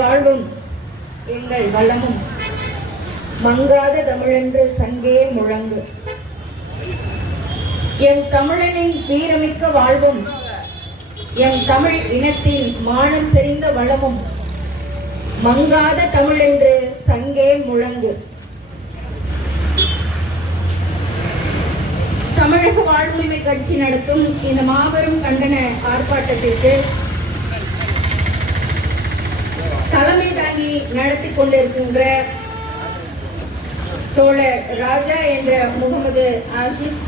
வாழ்வும் எங்கள் வளமும் மங்காத தமிழென்று சங்கே முழங்கு. எம் தமிழனின் வீரமிக்க வாழ்வும் எம் தமிழ் இனத்தின் மானம் செறிந்த வளமும் மங்காத தமிழென்று சங்கே முழங்கு. தமிழக வாழ்வுரிமை கட்சி நடத்தும் இந்த மாபெரும் கண்டன ஆர்ப்பாட்டத்திற்கு தலைமை தாங்கி நடத்தி கொண்டிருக்கின்ற தோழர் ராஜா என்ற முகமது ஆஷிப்,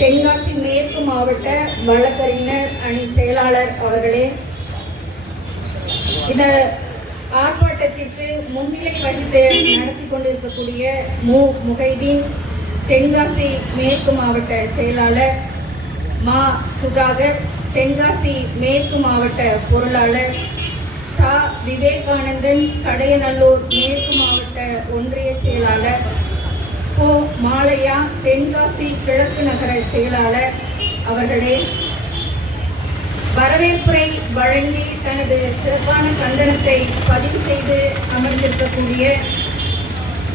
தென்காசி மேற்கு மாவட்ட வழக்கறிஞர் அணி செயலாளர் அவர்களே, இந்த ஆர்ப்பாட்டத்திற்கு முன்னிலை வகித்து நடத்தி கொண்டிருக்கக்கூடிய முகைதீன், தென்காசி மேற்கு மாவட்ட செயலாளர், மா சுதாகர், தென்காசி மேற்கு மாவட்ட பொருளாளர், சா விவேகானந்தன், கடையநல்லூர் மேற்கு மாவட்ட ஒன்றிய செயலாளர், கோ மாலையா, தென்காசி கிழக்கு நகர செயலாளர் அவர்களே, வரவேற்புரை வழங்கி தனது சிறப்பான கண்டனத்தை பதிவு செய்து அமர்ந்திருக்கக்கூடிய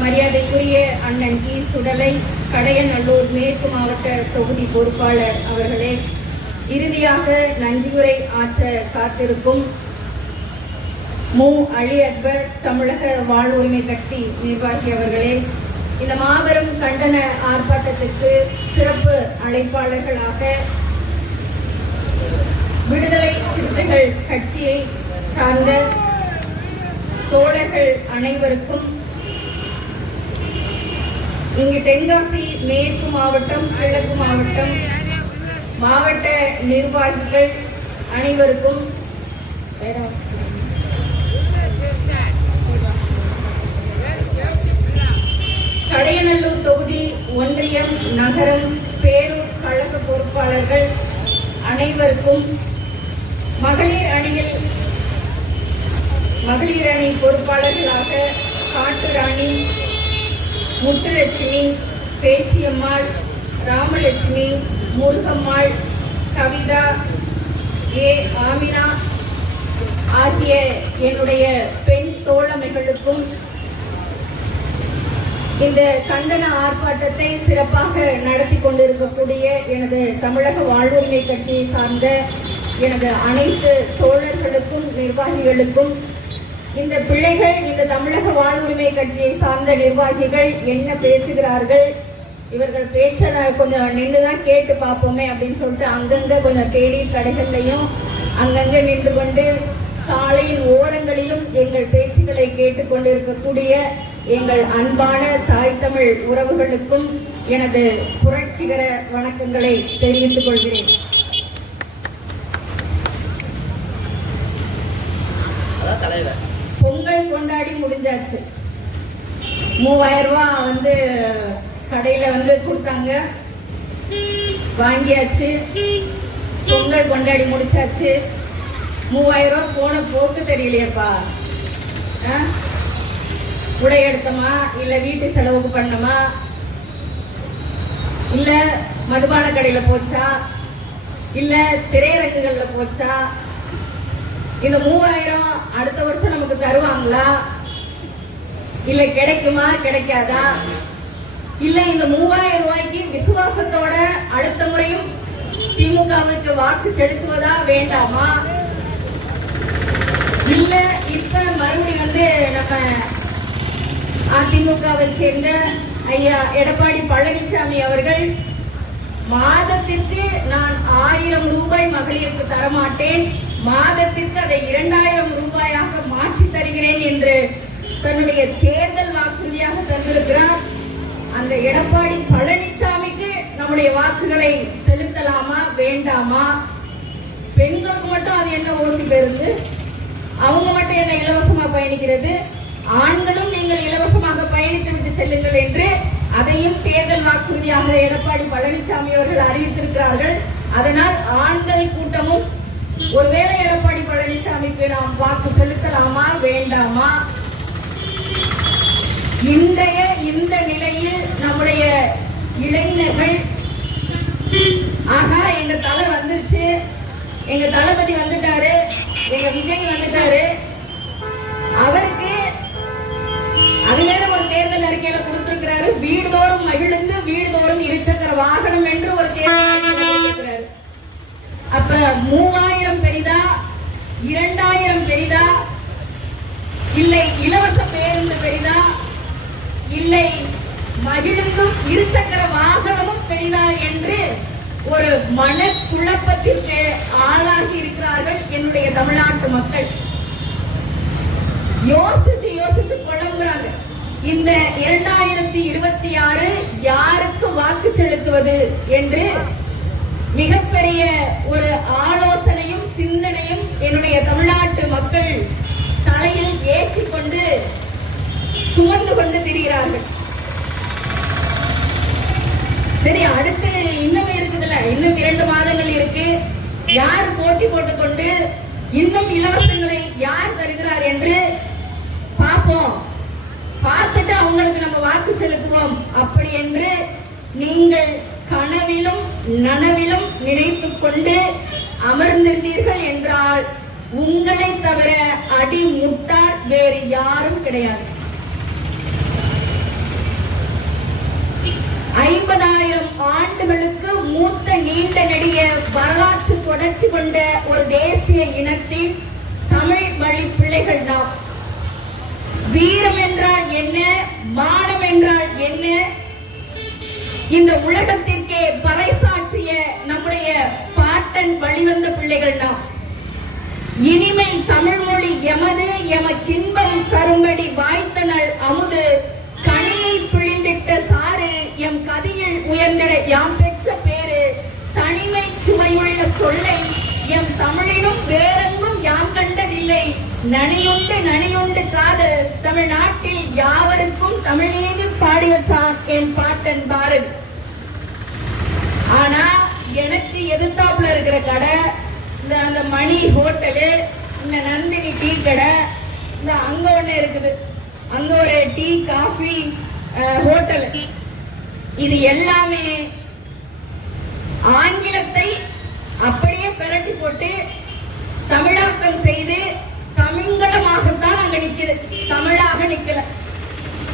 மரியாதைக்குரிய அண்ணன் இ சுடலை, கடையநல்லூர் மேற்கு மாவட்ட தொகுதி பொறுப்பாளர் அவர்களே, இறுதியாக நன்றியுரை ஆற்ற காத்திருக்கும் மு அலி அக்பர், தமிழக வாழ்வுரிமை கட்சி நிர்வாகி அவர்களே, இந்த மாபெரும் கண்டன ஆர்ப்பாட்டத்திற்கு சிறப்பு அழைப்பாளர்களாக விடுதலை சிறுத்தைகள் கட்சியை சார்ந்த தோழர்கள் அனைவருக்கும், இங்கு தென்காசி மேற்கு மாவட்டம், கிழக்கு மாவட்டம் மாவட்ட நிர்வாகிகள் அனைவருக்கும், கடையநல்லூர் தொகுதி ஒன்றியம், நகரம், பேரூர் கழக பொறுப்பாளர்கள் அனைவருக்கும், மகளிர் அணி பொறுப்பாளர்களாக காட்டுராணி, முத்துலட்சுமி, பேச்சியம்மாள், ராமலட்சுமி, முருகம்மாள், கவிதா, ஏ ஆமினா ஆகிய என்னுடைய பெண் தோழமைகளுக்கும், இந்த கண்டன ஆர்ப்பாட்டத்தை சிறப்பாக நடத்தி கொண்டிருக்கக்கூடிய எனது தமிழக வாழ்வுரிமை கட்சியை சார்ந்த எனது அனைத்து தோழர்களுக்கும் நிர்வாகிகளுக்கும், இந்த பிள்ளைகள், இந்த தமிழக வாழ்வுரிமை கட்சியை சார்ந்த நிர்வாகிகள் என்ன பேசுகிறார்கள், இவர்கள் பேச்ச கொஞ்சம் நின்றுதான் கேட்டு பார்ப்போமே அப்படின்னு சொல்லிட்டு அங்கங்க கொஞ்சம் தேடி கடைகள்லையும் அங்கங்க நின்று கொண்டு சாலையின் ஓரங்களிலும் எங்கள் பேச்சுக்களை கேட்டுக்கொண்டிருக்கக்கூடிய எங்கள் அன்பான தாய் தமிழ் உறவுகளுக்கும் எனது புரட்சிகர வணக்கங்களை தெரிவித்துக் கொள்கிறேன். பொங்கல் கொண்டாடி முடிஞ்சாச்சு. 3000 ரூபாய் கடையில கொடுத்தாங்க, வாங்கியாச்சு. பொங்கல் கொண்டாடி முடிச்சாச்சு. 3000 ரூபாய் போன போக்கு தெரியலையப்பா. உடை எடுத்தமா, இல்ல வீட்டு செலவுக்கு பண்ணமா, இல்ல மதுபான கடையில போச்சா, இல்ல திரையரங்குகள்ல போச்சா? இந்த 3000 அடுத்த வருஷம் நமக்கு தருவாங்களா, இல்ல கிடைக்குமா கிடைக்காதா, இல்ல இந்த 3000 ரூபாய்க்கு விசுவாசத்தோட அடுத்த முறையும் திமுகவுக்கு வாக்கு செலுத்துவதா வேண்டாமா, இல்ல இப்ப மறுபடி நம்ம அதிமுகவை சேர்ந்த ஐயா எடப்பாடி பழனிசாமி அவர்கள் மாதத்திற்கு நான் 1000 ரூபாய் மகளிருக்கு தரமாட்டேன், மாதத்திற்கு அதை 2000 ரூபாயாக மாற்றி தருகிறேன் என்று தன்னுடைய தேர்தல் வாக்குறுதியாக தந்திருக்கிறார். அந்த எடப்பாடி பழனிசாமிக்கு நம்முடைய வாக்குகளை செலுத்தலாமா வேண்டாமா? பெண்களுக்கு மட்டும் அது என்ன ஓசி பெறுது? அவங்க மட்டும் என்ன இலவசமா பயணிக்கிறது? ஆண்களும் நீங்கள் இலவசமாக பயணித்து விட்டு செல்லுங்கள் என்று அதையும் தேர்தல் வாக்குறுதியாக எடப்பாடி பழனிசாமி அவர்கள் அறிவித்திருக்கிறார்கள். அதனால் ஆண்கள் கூட்டமும் ஒருவேளை எடப்பாடி பழனிசாமிக்கு நாம் வாக்கு செலுத்தலாமா வேண்டாமா? இந்த நிலையில் நம்முடைய இளைஞர்கள், ஆகா எங்க தலை வந்துருச்சு, எங்க தளபதி வந்துட்டாரு, எங்க விஜய் வந்துட்டாரு, அவர் 3000 பெரிதா, 2000 பெரிதா, இல்லை இலவச பேருந்து பெரிதா, இல்லை மகிழுந்தும் இருசக்கர வாகனமும் பெரிதா என்று ஒரு மனக்குழப்பத்திற்கு ஆளாகி இருக்கிறார்கள் என்னுடைய தமிழ்நாட்டு மக்கள். யோசிச்சு யோசிச்சு குழம்புறாங்க. இந்த 2026 யாருக்கு வாக்கு செலுத்துவது என்று மிகப்பெரிய ஒரு ஆலோசனையும் சிந்தனையும் என்னுடைய தமிழ்நாட்டு மக்கள் தலையில் ஏற்றிக்கொண்டு சுமந்து கொண்டு திரிகிறார்கள். சரி, அடுத்து இன்னும் இருக்குதுல்ல, இன்னும் 2 மாதங்கள் இருக்கு. யார் போட்டி போட்டுக்கொண்டு இன்னும் இலவசங்களை யார் தருகிறார் என்று பார்ப்போம். பார்த்துட்டு அவங்களுக்கு நம்ம வாக்கு செலுத்துவோம் அப்படி என்று நீங்கள் கனவிலும் நனவிலும் நினைத்துக் கொண்டு அமர்ந்திருந்தீர்கள் என்றால் உங்களை தவிர அடி முட்டாள் வேறு யாரும் கிடையாது. 50,000 ஆண்டுகளுக்கு மூத்த நீண்ட நெடிய வரலாற்று தொடர்ச்சி கொண்ட ஒரு தேசிய இனத்தின் தமிழ் வழி பிள்ளைகள் நாம். வீரம் என்றால் என்ன, மானம் என்றால் என்ன, இந்த உலகத்திற்கே பறைசாற்றிய நம்முடைய பாட்டன் வழிவந்த பிள்ளைகள் நாம். இனிமை தமிழ் மொழி எமது, எமக்கின்பம் தரும்படி வாய்த்தனள் அமுது, கனியை பிழிந்திட்ட சாறு, எம் கதியில் உயர்ந்திட யாம் பெற்ற பேரு, தனிமை சுவையுள்ள சொல்லை எம் தமிழிலும் வேறெங்கும் யாம் கண்டதில்லை, நனியுண்டு நனியுண்டு காதல் தமிழ்நாட்டில் யாவருக்கும் தமிழீது பாடி வச்சான் என் பாட்டன் பாரதி. ஆனா எனக்கு எதிர்த்தாப்புல இருக்கிற கடை, இந்த அந்த மணி ஹோட்டலு, இந்த நந்தினி டீ கடை, இந்த அங்க ஒண்ணு இருக்குது, அங்க ஒரு டீ காஃபி ஹோட்டல், இது எல்லாமே ஆங்கிலத்தை அப்படியே பிரட்டி போட்டு தமிழாக்கம் செய்து தமிழகமாகத்தான் அங்க நிக்குது, தமிழாக நிக்கல.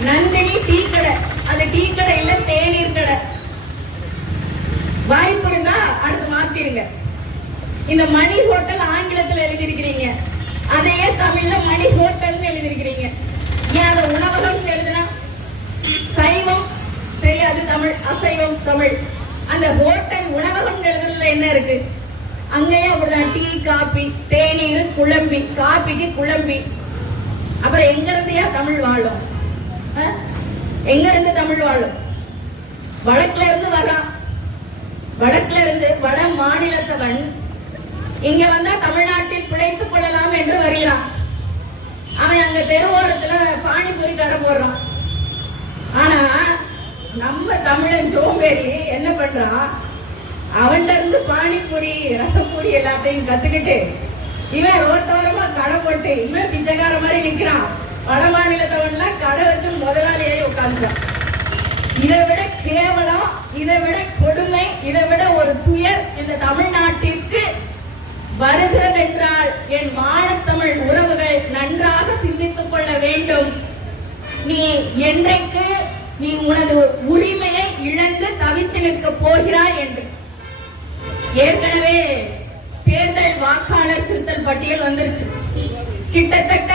நந்தினி டீ கடை, அது டீ கடை இல்ல, தேநீர் கடை. வாய்ப்பு இருந்தா அடுத்து மாத்திருங்க. இந்த மணி ஹோட்டல் ஆங்கிலத்தில் எழுதியிருக்கிறீங்க, அதையே தமிழ்ல மணி ஹோட்டல் எழுதியிருக்கிறீங்க. ஏன் அதை உணவகம் எழுதுனா? சைவம் சரி, அது தமிழ், அசைவம் தமிழ். அந்த ஹோட்டல் உணவகம் எழுதுறதுல என்ன இருக்கு? அங்கேயே அப்படிதான் டீ காபி, தேநீர் குழம்பி, காபிக்கு குழம்பி. அப்புறம் எங்க இருந்தியா தமிழ் வாழும்? எங்க இருந்து தமிழ் வாழும்? வடக்குல இருந்து வரான், வடக்குல இருந்து வட மாநிலத்தவன் இங்க வந்தா தமிழ்நாட்டில் பிழைத்துக் கொள்ளலாம் என்று வருகிறான். அவன் அங்க தெருவோரத்துல பானிபூரி கடை போடுறான். ஆனா நம்ம தமிழன் சோம்பேறி என்ன பண்றான்? அவன்கிட்ட இருந்து பானிபூரி ரசப்பூரி எல்லாத்தையும் கத்துக்கிட்டு இவன் ரோட்டோரமா கடை போட்டு இவன் பிச்சைக்கார மாதிரி நிக்கிறான். வட மாநிலத்தவன்லாம் கடை வச்சு முதலாளியே உட்கார்ந்துட்டான். இதை விட கேவலம், இதை விட கொடுமை, இதை விட ஒரு துயர் இந்த தமிழ்நாட்டிற்கு வருகிறது என்றால் என் மானத்தமிழ் உறவுகள் நன்றாக சிந்தித்துக் கொள்ள வேண்டும். நீ என்றைக்கு நீ உனது உரிமையை இழந்து தவித்து நிற்க போகிறாய் என்று. ஏற்கனவே தேர்தல் வாக்காளர் திருத்தல் பட்டியல் வந்துருச்சு. கிட்டத்தட்ட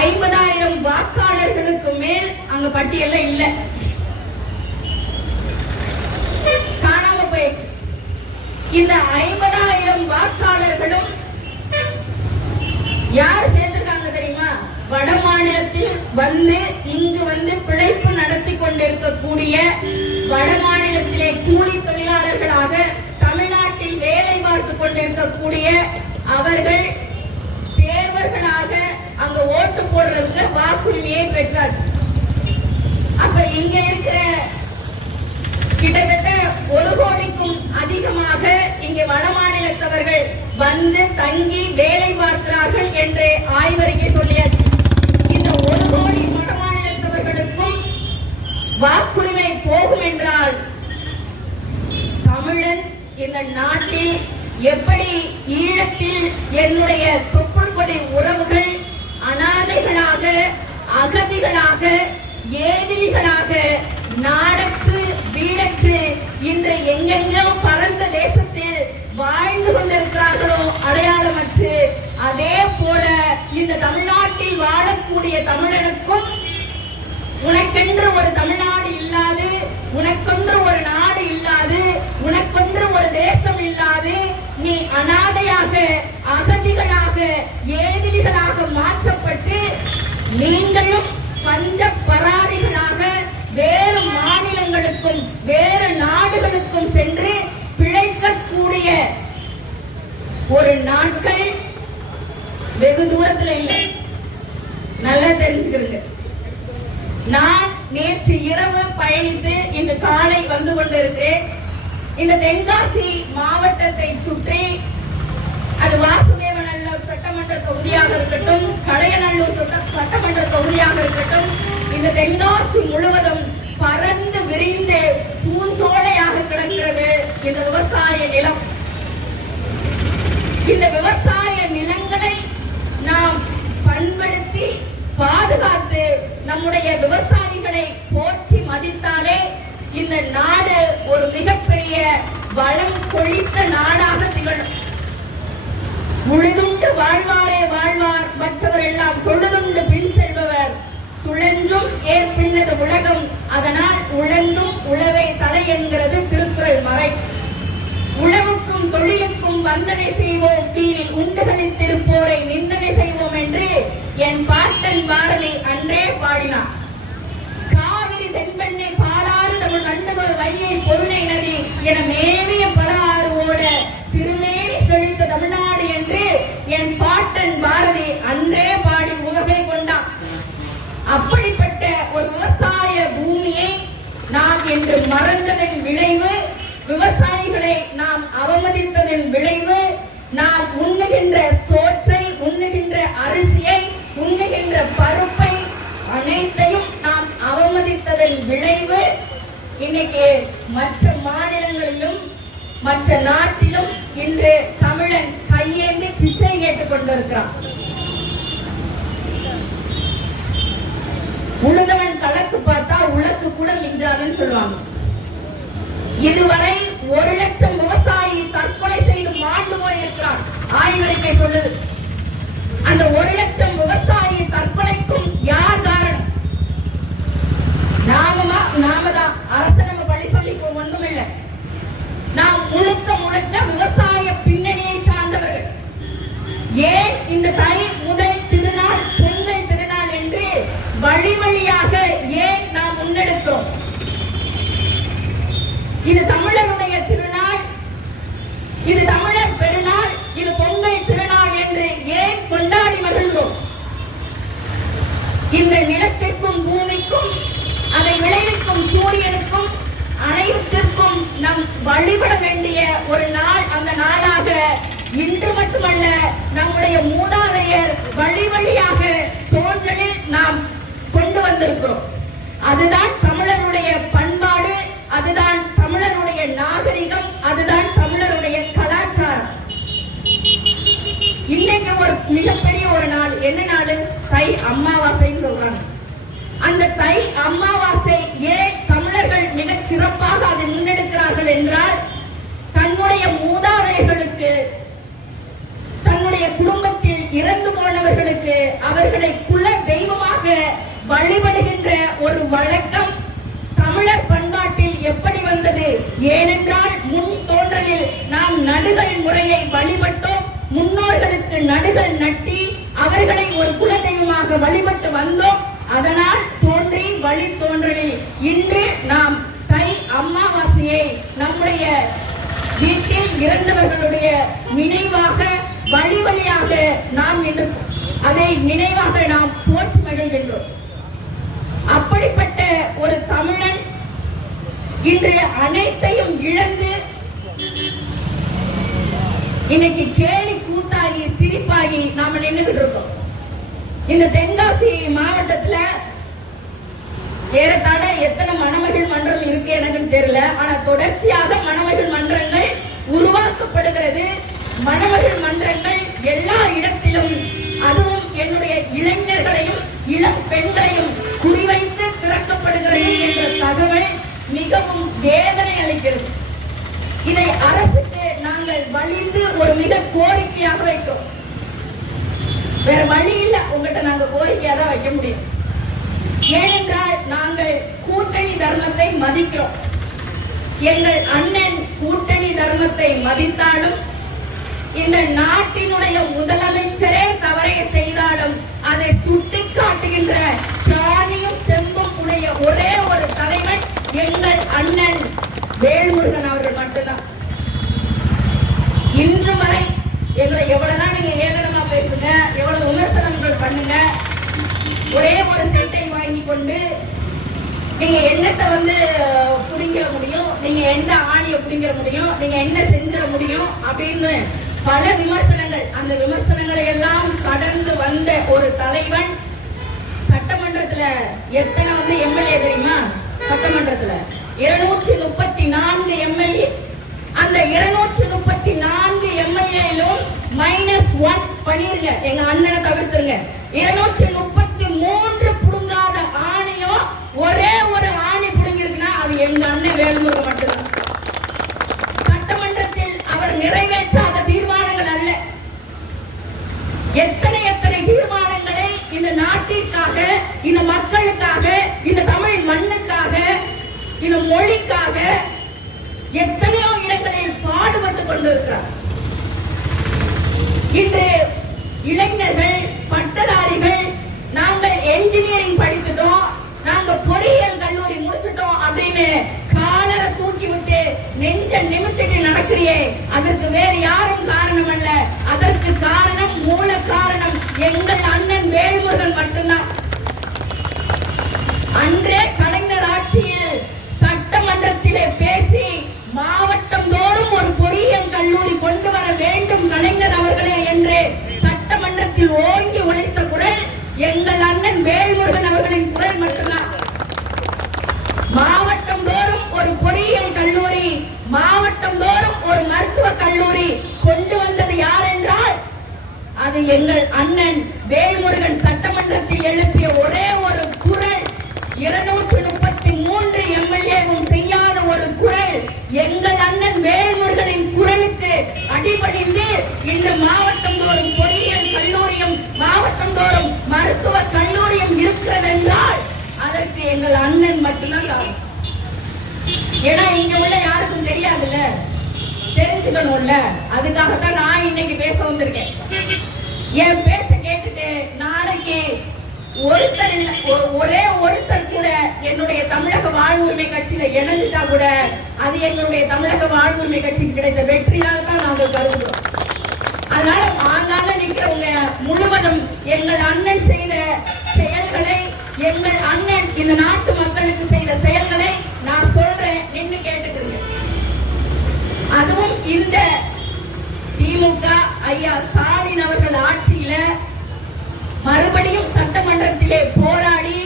50,000 வாக்காளர்களுக்கு மேல் அங்க பட்டியல்ல இல்ல, காணாம போயிடுச்சு. இந்த 50,000 வாக்காளர்களும் யார் சேர்த்திருக்காங்க தெரியுமா? வட மாநிலத்தில் வந்து இங்கு வந்து பிழைப்பு நடத்தி கொண்டிருக்கக்கூடிய வட மாநிலத்திலே கூலி தொழிலாளர்களாக தமிழ்நாட்டில் வேலை பார்த்து கொண்டிருக்கக்கூடிய அவர்கள் தேர்வர்களாக அங்க ஓட்டு போடுறதுக்கு வாக்குரிமையை பெற்றாச்சு. அப்ப இங்க இருக்கிற கிட்டத்தட்ட 1 கோடிக்கும் அதிகமாக இங்கே வட மாநிலத்தவர்கள் வந்து தங்கி வேலை பார்க்கிறார்கள் என்று ஆய்வறிக்கை சொல்லியாச்சு. இந்த 1 கோடி வட மாநிலத்தவர்களுக்கும் வாக்குரிமை போகும் என்றால் தமிழன் இந்த நாட்டில் எப்படி ஈழத்தில் என்னுடைய தொப்புள் கொடி உறவுகள் அனாதைகளாக, அகதிகளாக, ஏதிலிகளாக, நாடற்று வீடற்று இன்று எங்கெங்கோ பரந்த தேசத்தில் வாழ்ந்து கொண்டிருக்கிறார்களோ அடையாளமற்று, அதே போல இந்த தமிழ்நாட்டில் வாழக்கூடிய தமிழனுக்கும் உனக்கென்று ஒரு தமிழ்நாடு இல்லாது, உனக்கென்று ஒரு நாடு இல்லாது, உனக்கென்று ஒரு தேசம் இல்லாது, நீ அனாதையாக, அகதிகளாக, ஏதிலிகளாக மாற்றப்பட்டு நீங்களும் பஞ்ச பராரிகளாக வேறு மாநிலங்களுக்கும் வேறு நாடுகளுக்கும் சென்று பிழைக்கக்கூடிய ஒரு நாட்கள் வெகு தூரத்தில் இல்லை. நல்லா தெரிஞ்சுக்கிறீங்க. நான் நேற்று இரவு பயணித்து இன்று காலை வந்து கொண்டிருக்கிறேன். இந்த தென்காசி மாவட்டத்தை சுற்றி, அது வாசுதேவநல்லூர் சட்டமன்ற தொகுதியாக இருக்கட்டும், கடையநல்லூர் சட்டமன்ற தொகுதியாக இருக்கட்டும், இந்த தென்காசி முழுவதும் பறந்து விரிந்து பூஞ்சோலையாக கிடக்கிறது இந்த விவசாய நிலம். இந்த விவசாய நிலங்களை நாம் பண்படுத்தி பாதுகாத்து நம்முடைய விவசாயிகளை போற்றி மதித்தாலே இந்த நாடு ஒரு மிகப்பெரிய வளம் கொழித்த நாடாக திகழும். உழுதுண்டு வாழ்வாரே வாழ்வார், மற்றவர் எல்லாம் தொழுதுண்டு பின் செல்பவர், சுழன்றும் ஏற்பின்னது உலகம், அதனால் உழந்தும் உழவே தலை என்கிறது திருக்குறள் மறை. உழவுக்கும் தொழிலுக்கும் வந்தனை செய்வோம், வீணில் உண்டுகளின் திருப்போரை நிந்தனை செய்வோம் என்று என் பாட்டன் பாரதி அன்றே பாடினார். காவிரி தென்பெண்ணை பாலாறு தமிழ் கண்டதொரு வையை பொருளை நதி என மேவிய பல ஆறு ஓட திருமேனி செழித்த தமிழ்நாடு என்று என் பாட்டன் பாரதி அன்றே பாடி உவகை கொண்டார். அப்படிப்பட்ட ஒரு விவசாய பூமியை நாம் என்று மறந்ததன் விளைவு, விவசாயிகளை நாம் அவமதித்ததன் விளைவு, நாம் உண்ணுகின்ற சோற்றை, உண்ணுகின்ற அரிசியை, உண்ணுகின்ற பருப்பை அனைத்தையும் நாம் அவமதித்ததன் விளைவு இன்னைக்கு மற்ற மாநிலங்களிலும் மற்ற நாட்டிலும் இன்று தமிழன் கையேந்தி பிச்சை கேட்டுக் கொண்டிருக்கிறான். உழுதவன் கணக்கு பார்த்தா உலக்கு கூட மிஞ்சாதுன்னு சொல்லுவாங்க. இதுவரை 1 லட்சம் விவசாயி தற்கொலை செய்து மாண்டு போயிருக்கிறார் ஆய்வறிக்கை சொல்லுது. அந்த 1 லட்சம் விவசாயி தற்கொலைக்கும் யார் காரணம்? நாமதான். அரசு நம்ம பழி சொல்லி ஒண்ணும் இல்லை. நாம் முழுக்க முழுக்க விவசாய பின்னணியை சார்ந்தவர்கள். ஏன் இந்த தை முதல் திருநாள், பொங்கல் திருநாள் என்று வழி வழியாக ஏன் நாம் முன்னெடுக்கிறோம்? இது தமிழருடைய திருநாள், இது தமிழர் பெருநாள், இது பொங்கல் திருநாள் என்று ஏன் கொண்டாடி மகிழ்ந்தோம்? இந்த நிலத்திற்கும் பூமிக்கும் அதை விளைவிக்கும் சூரியனுக்கும் அனைத்திற்கும் நம் வழிபட வேண்டிய ஒரு நாள். அந்த நாளாக இன்று மட்டுமல்ல, நம்முடைய மூதாதையர் வழி வழியாக தோன்றலில் நாம் கொண்டு வந்திருக்கிறோம். அதுதான் தமிழருடைய பண்பாடு, அதுதான் தமிழருடைய நாகரிகம், அதுதான் தமிழருடைய கலாச்சாரம். இன்னைக்கு ஒரு மிகப்பெரிய ஒரு நாள். என்ன நாள்? தை அமாவாசைன்னு சொல்றாங்க. அந்த தை அமாவாசை ஏன் தமிழர்கள் மிக சிறப்பாக அதை முன்னெடுக்கிறார்கள் என்றால், தன்னுடைய மூதாதையர்களுக்கு, தன்னுடைய குடும்பத்தில் இறந்து போனவர்களுக்கு அவர்களை குல தெய்வமாக வழிபடுகின்ற ஒரு வழக்கம் தமிழர் பண்பாட்டில் எப்படி வந்தது? ஏனென்றால் முன் தோன்றலில் நாம் நடுகள் முறையை வழிபட்டோம். முன்னோர்களுக்கு நடுகள் நட்டி அவர்களை ஒரு குல தெய்வமாக வழிபட்டு வந்தோம். அதனால் தோன்றி வழி தோன்றலில் இன்று நாம் தை அமாவாசையை நம்முடைய வீட்டில் இறந்தவர்களுடைய நினைவாக வழி வழியாக நாம் அதை நினைவாக நாம் போற்றி மகிழ்கின்றோம். அப்படிப்பட்ட ஒரு தமிழன் இன்று அனைத்தையும் இழந்து இன்னைக்கு கேலி கூத்தாகி சிரிப்பாகி நாம நின்றுகிட்டு இருக்கோம். இந்த தென்காசி மாவட்டத்துல ஏறத்தாழ எத்தனை மணமகள் மன்றம் இருக்கு எனக்குன்னு தெரியல. ஆனா தொடர்ச்சியாக மணமகள் மன்றங்கள் உருவாக்கப்படுகிறது. மணமகள் மன்றங்கள் எல்லா இடத்திலும், அதுவும் என்னுடைய இளைஞர்களையும் இளம் பெண்களையும் குறிவைத்து திறக்கப்படுகிறது என்ற தகவல் மிகவும் வேதனை அளிக்கிறது. இதை அரசுக்கு நாங்கள் நாங்கள் வலிந்து ஒரு மிக கோரிக்கையாக வைக்கிறோம். வேற வழி இல்ல, உங்ககிட்ட நாங்க கோரிக்கையா தான் வைக்க முடியும். ஏனென்றால் நாங்கள் கூட்டணி தர்மத்தை மதிக்கிறோம். எங்கள் அண்ணன் கூட்டணி தர்மத்தை மதித்தாலும் இந்த நாட்டினுடைய முதலமைச்சரே தவறை செய்தாலும் அதை சுட்டிக்காட்டுகின்ற திராணியும் தெம்பும் உடைய ஒரே ஒரு தலைவன் எங்கள் அண்ணன் வேல்முருகன் அவர்கள் மட்டும்தான். இன்று வரை எங்களை எவ்வளவுதான் நீங்க ஏளனமா பேசுங்க, எவ்வளவு விமர்சனங்கள் பண்ணுங்க, ஒரே ஒரு சீட்டை வாங்கி கொண்டு நீங்க என்னத்தை புடிங்கிற முடியும், நீங்க எந்த ஆணியை புடிங்கிற முடியும், நீங்க என்ன செஞ்சிட முடியும் அப்படின்னு பல விமர்சனங்கள். அந்த விமர்சனங்களை எல்லாம் கடந்து வந்த ஒரு தலைவன். சட்டமன்றத்துல எத்தனை எம்எல்ஏ தெரியுமா? சட்டமன்றத்துல 234 எம்எல்ஏ. அந்த 234 எம்எல்ஏலும் -1 பண்ணிருங்க, எங்க அண்ணனை தவிர்த்துருங்க. 233 புடுங்காத ஆணையும் ஒரே ஒரு ஆணை புடுங்கிருக்குன்னா அது எங்க அண்ணன் வேல்முருகன் மட்டும்தான். சட்டமன்றத்தில் அவர் நிறைவேற்றாத தீர்மானங்கள் அல்ல, எத்தனை எத்தனை தீர்மானங்களை இந்த நாட்டிற்காக, இந்த மக்களுக்காக, இந்த தமிழ் மண்ணுக்காக, இந்த மொழிக்காக எத்தனையோ இடங்களில் பாடுபட்டு கொண்டிருக்கிறார். இன்று இளைஞர்கள், பட்டதாரிகள், நாங்கள் என்ஜினியரிங் படிச்சுட்டோம், நாங்க பொறியியல் கல்லூரி முடிச்சுட்டோம் அப்படின்னு காலரை தூக்கி விட்டு நெஞ்ச நிமித்திட்டு நடக்கிறியே, அதற்கு வேறு யாரும் காரணம் அல்ல. அதற்கு காரணம், மூல காரணம் எங்கள் அண்ணன் வேல்முருகன் மட்டும்தான். அன்றே கலைஞர் ஆட்சியில் சட்டமன்றத்திலே பேசி மாவட்டம் தோறும் ஒரு பொறியியல் கல்லூரி கொண்டு வர வேண்டும் கலைஞர் அவர்களே என்று சட்டமன்றத்தில் ஓங்கி உழைத்த குரல் எங்கள் அண்ணன் வேல்முருகன் அவர்களின் குரல் மட்டும்தான். மாவட்டம் தோறும் ஒரு பொறியியல் கல்லூரி, மாவட்டம் தோறும் ஒரு மருத்துவ கல்லூரி கொண்டு வந்தது யார் என்றால் அது எங்கள் அண்ணன் வேல்முருகன் சட்டமன்றத்தில் எழுப்பிய ஒரே ஒரு குரல். 233 எம்எல்ஏவும் செய்யாத ஒரு குரல். எங்கள் அண்ணன் வேல்முருகனின் குரலுக்கு அடிபணிந்து இந்த மாவட்டம் தோறும் பொறியியல் கல்லூரியும் மாவட்டம் தோறும் மருத்துவ கல்லூரியும் இருக்கிறது என்றால் அதற்கு எங்கள் அண்ணன் மட்டும்தான் காரணம். ஏன்னா இங்க உள்ள யாருக்கும் தெரியாதுல்ல, தெரிஞ்சுக்கணும்ல. அதுக்காகத்தான் நான் இன்னைக்கு பேச வந்திருக்கேன். என் பேச்ச கேட்டுட்டு நாளைக்கு ஒருத்தர் இல்ல, ஒரே ஒருத்தர் கூட என்னுடைய தமிழக வாழ்வுரிமை கட்சியில இணைஞ்சிட்டா கூட அது எங்களுடைய தமிழக வாழ்வுரிமை கட்சிக்கு கிடைத்த வெற்றியாக தான் நாங்கள் கருதுகிறோம். அதனால ஆங்காங்க நிக்கிறவங்க முழுவதும் எங்கள் அண்ணன் செய்த செயல்களை, எங்கள் அண்ணன் இந்த நாட்டு மக்களுக்கு செய்த செயல்களை நான் சொல்றேன், நின்னு கேட்டுக்கிறீங்க. அதுவும் இந்த திமுக ஐயா ஸ்டாலின் அவர்கள் ஆட்சியில மறுபடியும் சட்டமன்றத்திலே போராடி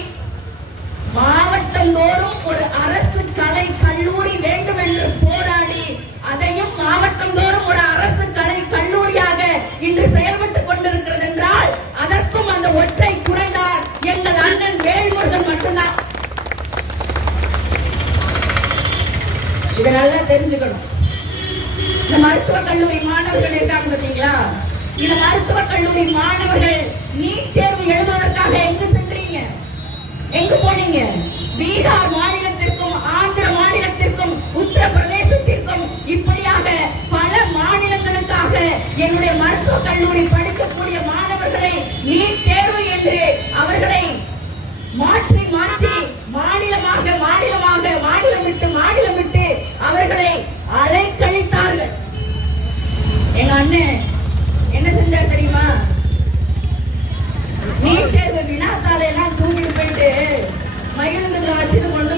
மாவட்டம் தோறும் ஒரு அரசு கலை கல்லூரி வேண்டும் என்று போராடி அதையும் மாவட்டம் தோறும் ஒரு அரசு கலை கல்லூரியாக இன்று செயல்பட்டுக் கொண்டிருக்கிறது என்றால் அதற்கும் அந்த ஒற்றை குறைந்தார் எங்கள் அண்ணன் வேல்முருகன் மட்டும்தான். இதை நல்லா தெரிஞ்சுக்கணும். இந்த மருத்துவக் கல்லூரி மாணவர்கள் இருக்காங்க பாத்தீங்களா, இந்த மருத்துவக் கல்லூரி மாணவர்கள் நீட் தேர்வு எழுதுவதற்காக எங்கு சென்றீங்க, எங்கு போனீங்க? பீகார் மாநிலத்திற்கும் ஆந்திர மாநிலத்திற்கும் உத்தரப்பிரதேசத்திற்கும் இப்படியாக பல மாநிலங்களுக்காக என்னுடைய மருத்துவக் கல்லூரி படிக்கக்கூடிய மாணவர்களை நீட் தேர்வு என்று அவர்களை மாற்றி மாற்றி மாநிலமாக மாநிலமாக மாநிலம் விட்டு அவர்களை அலைக்கழித்தார்கள். எங்க அண்ணன் என்ன செஞ்சார் தெரியுமா? நீட் தேர்வு வினாத்தாளை எல்லாம் தூக்கிட்டு போயிட்டு மகிழ்ந்துகளை வச்சுட்டு கொண்டு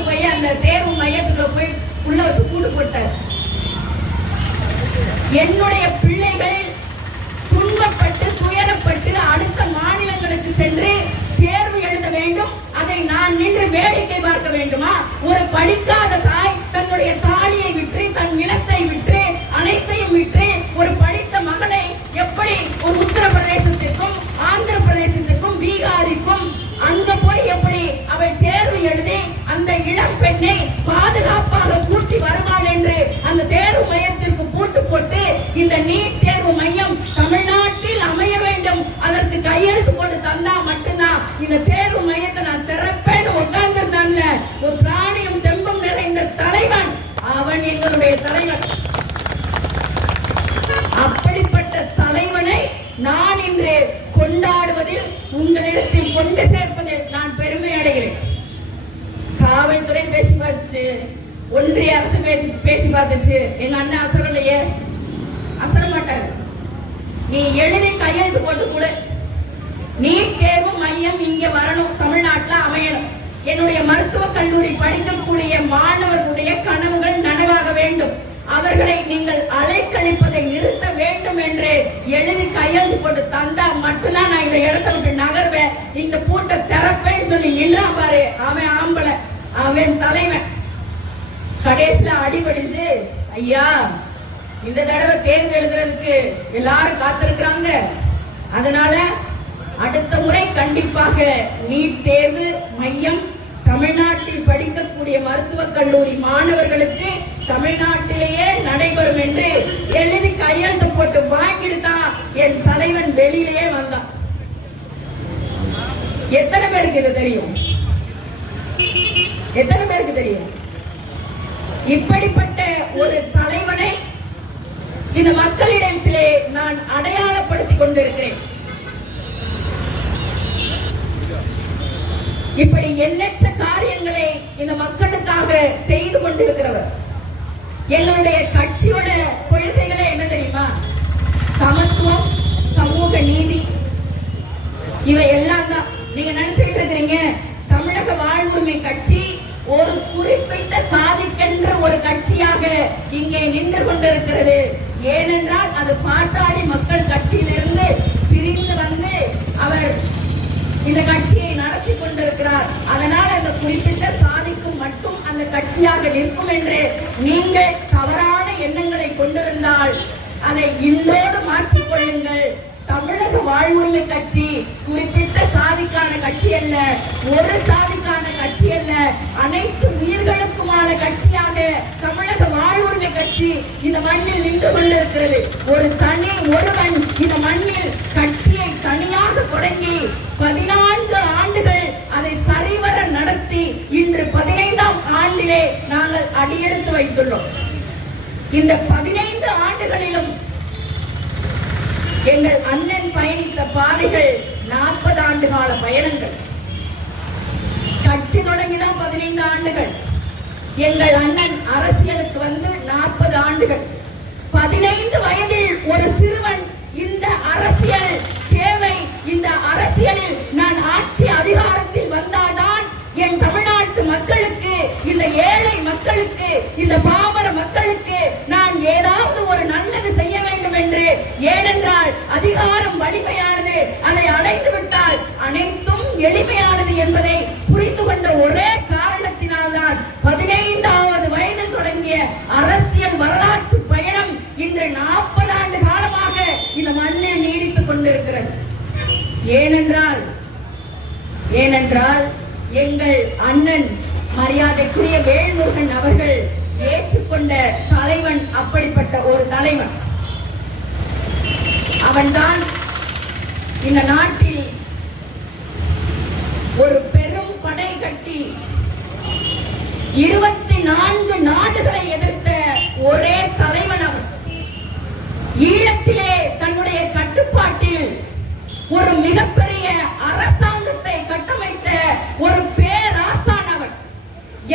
இந்த தேர்வு மையத்தை நான் திறப்பேன்னு உட்கார்ந்துருந்தான்ல, ஒரு திராணியும் தெம்பும் நிறைந்த தலைவன், அவன் எங்களுடைய தலைவன். அப்படிப்பட்ட தலைவனை நான் இன்று கொண்டாடுவதில், உங்களிடத்தில் கொண்டு சேர்ப்பதில் நான் பெருமை அடைகிறேன். காவல்துறை பேசி பார்த்துச்சு, ஒன்றிய அரசு பேசி பார்த்துச்சு, எங்க அண்ணன் அசரலையே, அசர மாட்டாரு. நீ எழுதி கையெழுத்து போட்டு கொடு, நீட் தேர்வு மையம் இங்க வரணும், தமிழ்நாட்டில் அமையணும். என்னுடைய மருத்துவக் கல்லூரி படிக்கக்கூடிய மாணவர்களுடைய கனவுகள் நனவாக வேண்டும். அவர்களை நீங்கள் அலைக்கழிப்பதை நிறுத்த வேண்டும் என்று எழுதி கையெழுத்து போட்டு தந்தா மட்டும்தான் நான் இந்த இடத்தை விட்டு நகர்வேன், இந்த பூட்டை திறப்பேன்னு சொல்லி நின்றான் பாரு, அவன் ஆம்பளை, அவன் தலைவன். கடைசியில அடிபடிஞ்சு, ஐயா இந்த தடவை தேர்வு எழுதுறதுக்கு எல்லாரும் காத்திருக்கிறாங்க, அதனால அடுத்த முறை கண்டிப்பாக நீட் தேர்வு மையம் தமிழ்நாட்டில் படிக்கக்கூடிய மருத்துவக் கல்லூரி மாணவர்களுக்கு தமிழ்நாட்டிலேயே நடைபெறும் என்று எழுதி கையெழுத்து போட்டு வாங்கிட்டு தான் என் தலைவன் வெளியிலேயே வந்தான். எத்தனை பேருக்கு இது தெரியும்? எத்தனை பேருக்கு தெரியும்? இப்படிப்பட்ட ஒரு தலைவனை இந்த மக்களிடத்திலே நான் அடையாளப்படுத்திக் கொண்டிருக்கிறேன். இப்படி எண்ணற்ற காரியங்களை இந்த மக்களுக்காக செய்து கொண்டிருக்கிறவர். எங்களுடைய கட்சியோட கொள்கைகளே என்ன தெரியுமா? சமத்துவம், சமூக நீதி, இவை எல்லாம் தான். நீங்க நினைச்சுட்டு இருக்கிறீங்க தமிழக வாழ்வுரிமை கட்சி ஒரு குறிப்பிட்ட சாதிக்கின்ற ஒரு கட்சியாக இங்கே நின்று கொண்டிருக்கிறது. ஏனென்றால் அது பாட்டாளி மக்கள் கட்சியிலிருந்து பிரிந்து வந்து அவர் இந்த கட்சியை நடத்தி கொண்டிருக்கிறார். அதனால் அந்த குறிப்பிட்ட சாதிக்கும் மட்டும் அந்த கட்சியாக நிற்கும் என்று நீங்கள் தவறான எண்ணங்களை கொண்டிருந்தால் அதை இன்றோடு மாற்றிக்கொள்ளுங்கள். தமிழக வாழ்வுரிமை கட்சி குறிப்பிட்ட சாதிக்கான கட்சி அல்ல, ஒரு சாதிக்கான கட்சி அல்ல, அனைத்து உயிர்களுக்குமான கட்சியாக தமிழக வாழ்வுரிமை கட்சி இந்த மண்ணில் நின்று கொண்டிருக்கிறது. ஒரு தனி ஒருவன் இந்த மண்ணில் கட்சியை தனியாக தொடங்கி 14 ஆண்டுகள் அதை சரிவர நடத்தி இன்று 15ஆம் ஆண்டிலே நாங்கள் அடியெடுத்து வைத்துள்ளோம். இந்த 15 ஆண்டுகளிலும் எங்கள் அண்ணன் பயணித்த பாதைகள் 40 ஆண்டு கால பயணங்கள். கட்சி தொடங்கிதான் 15 ஆண்டுகள். எங்கள் அண்ணன் அரசியலுக்கு வந்து 40 ஆண்டுகள். 15 வயதில் ஒரு சிறுவன் இந்த அரசியல் தேவை, இந்த அரசியலில் நான் ஆட்சி அதிகாரத்தில் வந்தால்தான் என் தமிழ்நாட்டு மக்களுக்கு, இந்த ஏழை மக்களுக்கு, இந்த பாமர மக்களுக்கு நான் ஏதாவது ஒரு நல்லது செய்ய வேண்டும் என்று. ஏனென்றால் அதிகாரம் வலிமையானது, அதை அடைந்து விட்டால் அனைத்தும் எளிமையானது என்பதை புரிந்து கொண்ட ஒரே காரணத்தினால்தான் 15வது வயதில் தொடங்கிய அரசியல் வரலாற்று பயணம் இன்று 40 ஆண்டு காலமாக இந்த மண்ணில் நீடித்துக் கொண்டிருக்கிறது. ஏனென்றால் எங்கள் அண்ணன் மரியாதைக்குரிய வேல்முருகன் அவர்கள் ஏற்றுக்கொண்ட தலைவன் அப்படிப்பட்ட ஒரு தலைவன். அவன்தான் இந்த நாட்டில் ஒரு பெரும் படை கட்டி 24 நாடுகளை எதிர்த்த ஒரே தலைவன் அவன். ஈழத்திலே தன்னுடைய கட்டுப்பாட்டில் ஒரு மிகப்பெரிய அரசாங்கத்தை கட்டமைத்த ஒரு பேராசான் அவன்.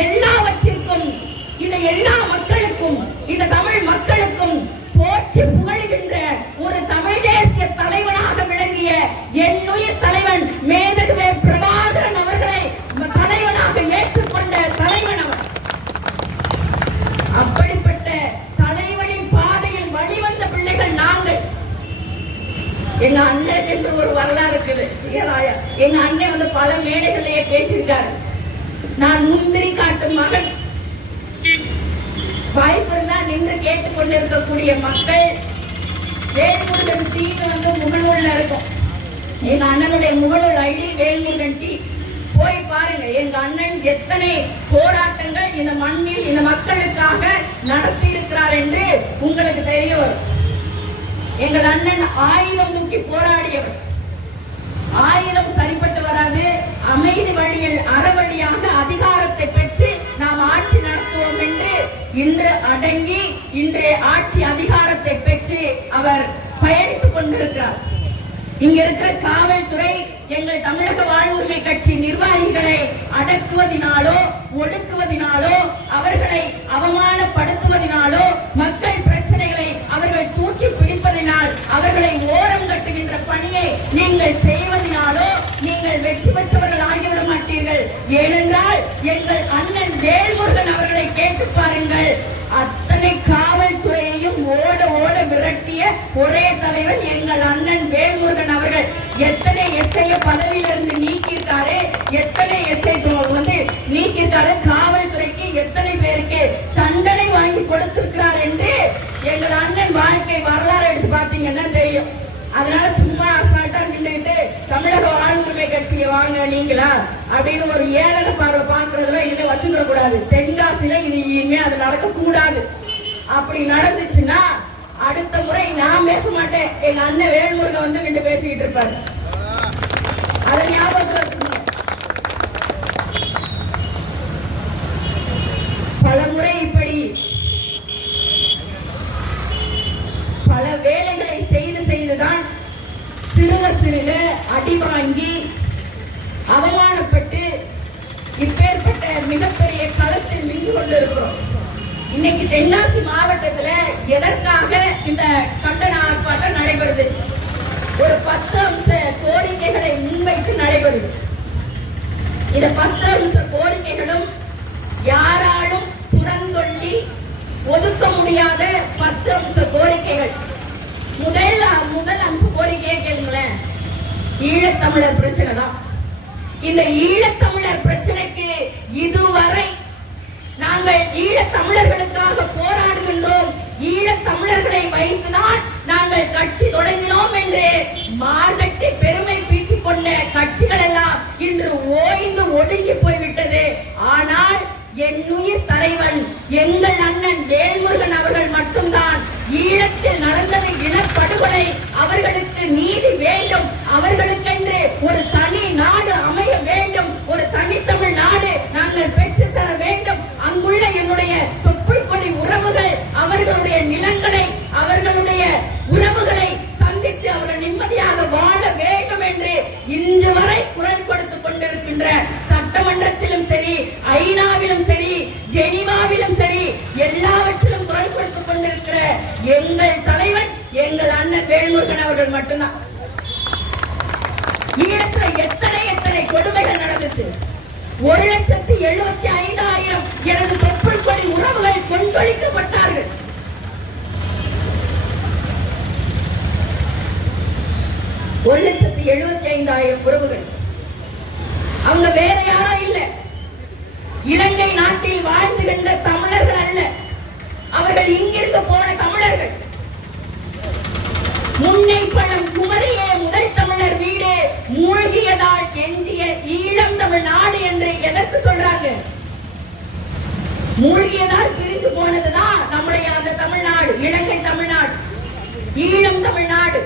எல்லாவற்றிற்கும், இந்த எல்லா மக்களுக்கும், இந்த தமிழ் மக்களுக்கும் போற்றி புகழுகின்ற ஒரு தமிழ் தேசிய தலைவனாக விளங்கிய என்னுயிர் தலைவன் மேதகுவே பிரபாகரன் அவர்களை தலைவனாக ஏற்றுக்கொண்ட தலைவன் அவன். அப்படிப்பட்ட தலைவனின் பாதையில் வழிவந்த பிள்ளைகள் நாங்கள். எங்க அண்ணன் என்று ஒரு வரலாறு இருக்குது. எங்க அண்ணன் வந்து பல மேடைகளிலேயே பேசியிருக்காரு. நான் முந்திரி காட்டும் மகன். வாய்ப்பு இருந்தா நின்று கேட்டுக்கொண்டிருக்கக்கூடிய மக்கள், வேல்முருகன் டிவி வந்து முகநூல்ல இருக்கும். எங்க அண்ணனுடைய முகநூல் ஐடி வேல்முருகன் டி. போய் பாருங்க, எங்க அண்ணன் எத்தனை போராட்டங்கள் இந்த மண்ணில் இந்த மக்களுக்காக நடத்தி இருக்கிறார் என்று உங்களுக்கு தெரிய வரும். எங்கள் அண்ணன் ஆயுதம் தூக்கி போராடியவர். ஆயுதம் சரிப்பட்டு வராது, இன்று அடங்கி இன்று ஆட்சி அதிகாரத்தை பெற்று அவர் பயணித்துக் கொண்டிருக்கிறார். இங்க இருக்கிற காவல்துறை எங்கள் தமிழக வாழ்வுரிமை கட்சி நிர்வாகிகளை அடக்குவதினாலோ ஒடுக்குவதினாலோ அவர்களை அவமானப்படுத்துவதினாலோ மக்கள் பிரச்சனைகளை அவர்கள் தூக்கி பிடிப்பதினால் அவர்களை ஓரம் கட்டுகின்ற பணியை நீங்கள் செய்வதினாலோ நீங்கள் வெற்றி பெற்றவர்கள் ஆகிவிட மாட்டீர்கள். ஏனென்றால் எங்கள் அண்ணன் வேல்முருகன் அவர்களை கேட்டு பாருங்கள். அத்தனை காவல்துறையையும் ஓட ஓட விரட்டிய ஒரே தலைவர் எங்கள் அண்ணன் வேல்முருகன் அவர்கள். எத்தனை எஸ்ஐ பதவியிலிருந்து நீக்கியிருக்காரு, எத்தனை எஸ்ஐ வந்து நீக்கியிருக்காரு, காவல்துறைக்கு எத்தனை பேருக்கு தண்டனை வாங்கி கொடுத்திருக்கிறார் என்று எங்கள் அண்ணன் வாழ்க்கை வரலாறு எடுத்து பார்த்தீங்கன்னா தெரியும். அதனால சும்மா அசால்ட்டா நின்றுட்டு தமிழக வாழ்வுரிமை கட்சியை வாங்க நீங்களா அப்படின்னு ஒரு ஏழரை பார்வை பார்க்கறதுல இனிமே வச்சுக்க கூடாது. தென்காசியில இது இனிமே அது நடக்க கூடாது. அப்படி நடந்துச்சுன்னா அடுத்த முறை நான் பேச மாட்டேன், எங்க அண்ணன் வேல்முருகன் வந்து நின்று பேசிக்கிட்டு இருப்பாரு. அதை ஞாபகத்தில் வச்சுக்கோங்க. பல முறை இப்படி பல வேலைகளை செய்துதான் சிறுக சிறுக அடி வாங்கி அவமானப்பட்டு இப்பேற்பட்ட மிகப்பெரிய களத்தில் நின்று கொண்டிருக்கிறோம். இன்னைக்கு தென்காசி மாவட்டத்துல எதற்காக இந்த கண்டன ஆர்ப்பாட்டம் நடைபெறுது? ஒரு 10 அம்ச கோரிக்கைகளை முன்வைத்து நடைபெறுது. இந்த 10 அம்ச கோரிக்கைகளும் யாராலும் புறந்தொள்ளி ஒதுக்க முடியாத 10 அம்ச கோரிக்கைகள். முதல் அம்ச கோரிக்கையை கேளுங்களேன். ஈழத்தமிழர் பிரச்சனை தான். இந்த ஈழத்தமிழர் பிரச்சனைக்கு இதுவரை நாங்கள் ஈழத்தமிழர்களுக்காக போராடுகின்றோம், ஈழத்தமிழர்களை வைத்துதான் நாங்கள் கட்சி தொடங்கினோம் என்று மார்கட்டி பெருமை பீச்சிக் கொண்ட கட்சிகள் எல்லாம் இன்று ஓய்ந்து ஒடுங்கி போய்விட்டது. ஆனால் என்னுயிர் தலைவன் எங்கள் அண்ணன் வேல்முருகன் அவர்கள் மட்டும்தான் ஈழத்தில் நடந்தது இனப்படுகொலை, அவர்களுக்கு நீதி வேண்டும், அவர்களுக்கென்று ஒரு தனி நாடு அமைய வேண்டும், ஒரு தனித்தமிழ் நாடு நாங்கள் பெற்றுத்தர வேண்டும், அங்குள்ள என்னுடைய தொப்புள் கொடி உறவுகள் அவர்களுடைய நிலங்களை அவர்களுடைய உறவுகளை சந்தித்து அவர்கள் நிம்மதியாக வாழ வேண்டும் என்று இன்று வரை குரல் கொடுத்துக் கொண்டிருக்கின்ற சட்டமன்றத்திலும் சரி, ஐநாவிலும் சரி, ஜெனீவாவிலும் சரி, எல்லாவற்றிலும் குரல் கொடுத்துக் கொண்டிருக்கிற எங்கள் தலைவன் எங்கள் அண்ணன் வேல்முருகன் அவர்கள் மட்டும்தான். ஈழத்தில் எத்தனை கொடுமைகள் நடந்துச்சு. 1,75,000 எனது தொப்புள் கொடி உறவுகள் கொன்றொழிக்கப்பட்டார்கள். ஒரு 1,75,000 உறவுகள். அவங்க வேற யாரும் இல்ல, இலங்கை நாட்டில் வாழ்ந்துகின்ற தமிழர்கள் அல்ல, அவர்கள் இங்கிருந்து போன தமிழர்கள். முன்னை பணம் குமரியே முதல் தமிழர் வீடு மூழ்கியதால் எஞ்சிய ஈழம் தமிழ் நாடு என்று எதற்கு சொல்றாங்க? மூழ்கியதால் பிரிஞ்சு போனதுதான் நம்முடைய அந்த தமிழ்நாடு, இலங்கை தமிழ்நாடு, ஈழம் தமிழ்நாடு.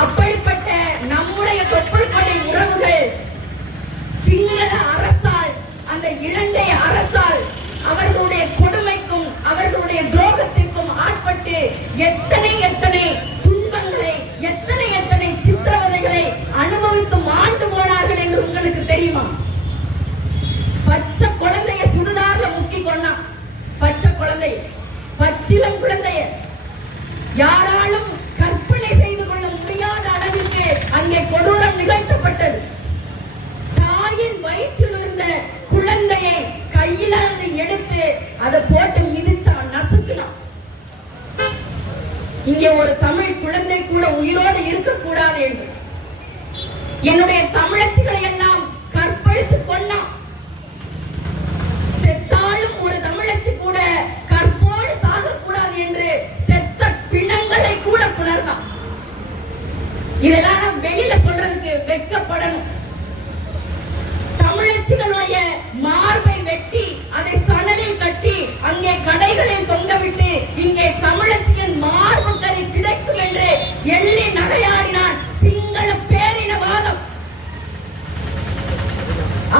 அப்படிப்பட்ட நம்முடைய தொப்புள் கொடி உறவுகள் சிங்கள அரசால், அந்த இலங்கை அரசால் அவர்களுடைய கொடுமைக்கும் அவர்களுடைய துரோகத்திற்கும் ஆட்பட்டு எத்தனை துன்பங்களை, எத்தனை சித்திரவதைகளை அனுபவித்து மாண்டு போனார்கள் என்று உங்களுக்கு தெரியுமா? பச்சை குழந்தைய சுடுதார்ல முக்கி கொண்டா, பச்சை குழந்தைய, பச்சிளம் குழந்தைய யாராலும் கற்பனை செய்து கொள்ள முடியாத அளவிற்கு அங்கே கொடூரம் நிகழ்த்தப்பட்டது. தாயின் வயிற்றில் இருந்த குழந்தையை கையில எடுத்து அதை போட்டு மிதிச்சான், நசுக்கினான். இங்கே ஒரு தமிழ் குழந்தை கூட உயிரோடு இருக்கக்கூடாது என்று என்னுடைய தமிழச்சிகளை எல்லாம் கற்பழிச்சு கொண்டான். செத்தாலும் ஒரு தமிழச்சி கூட கற்போடு சாகக்கூடாது என்று செத்த பிணங்களை கூட புணர்ந்தான். இதெல்லாம் வெளியில சொல்றதுக்கு வெட்கப்படணும். தமிழச்சிகளுடைய மார்பை வெட்டி அதை சணலில் கட்டி அங்கே கடைகளில் தொங்கவிட்டு இங்கே தமிழச்சியின் மார்பு கறி கிடைக்கும் என்று எள்ளி நகையாடினான் சிங்கள பேரினவாதம்.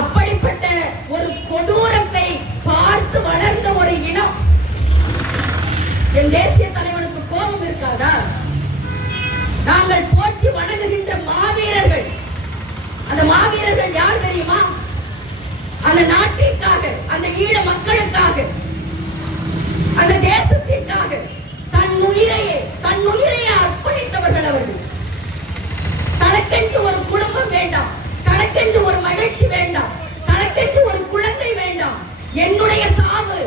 அப்படிப்பட்ட ஒரு கொடூரத்தை பார்த்து வளர்ந்த ஒரு இனம் ஈழ மக்களுக்காக, அந்த தேசத்திற்காக தன் உயிரையே அர்ப்பணித்தவர்கள் அவர்கள். தனக்கென்று ஒரு குடும்பம் வேண்டாம், தனக்கென்று ஒரு மகிழ்ச்சி வேண்டாம், தனக்கென்று ஒரு குழந்தை வேண்டாம். என்னுடைய சாவு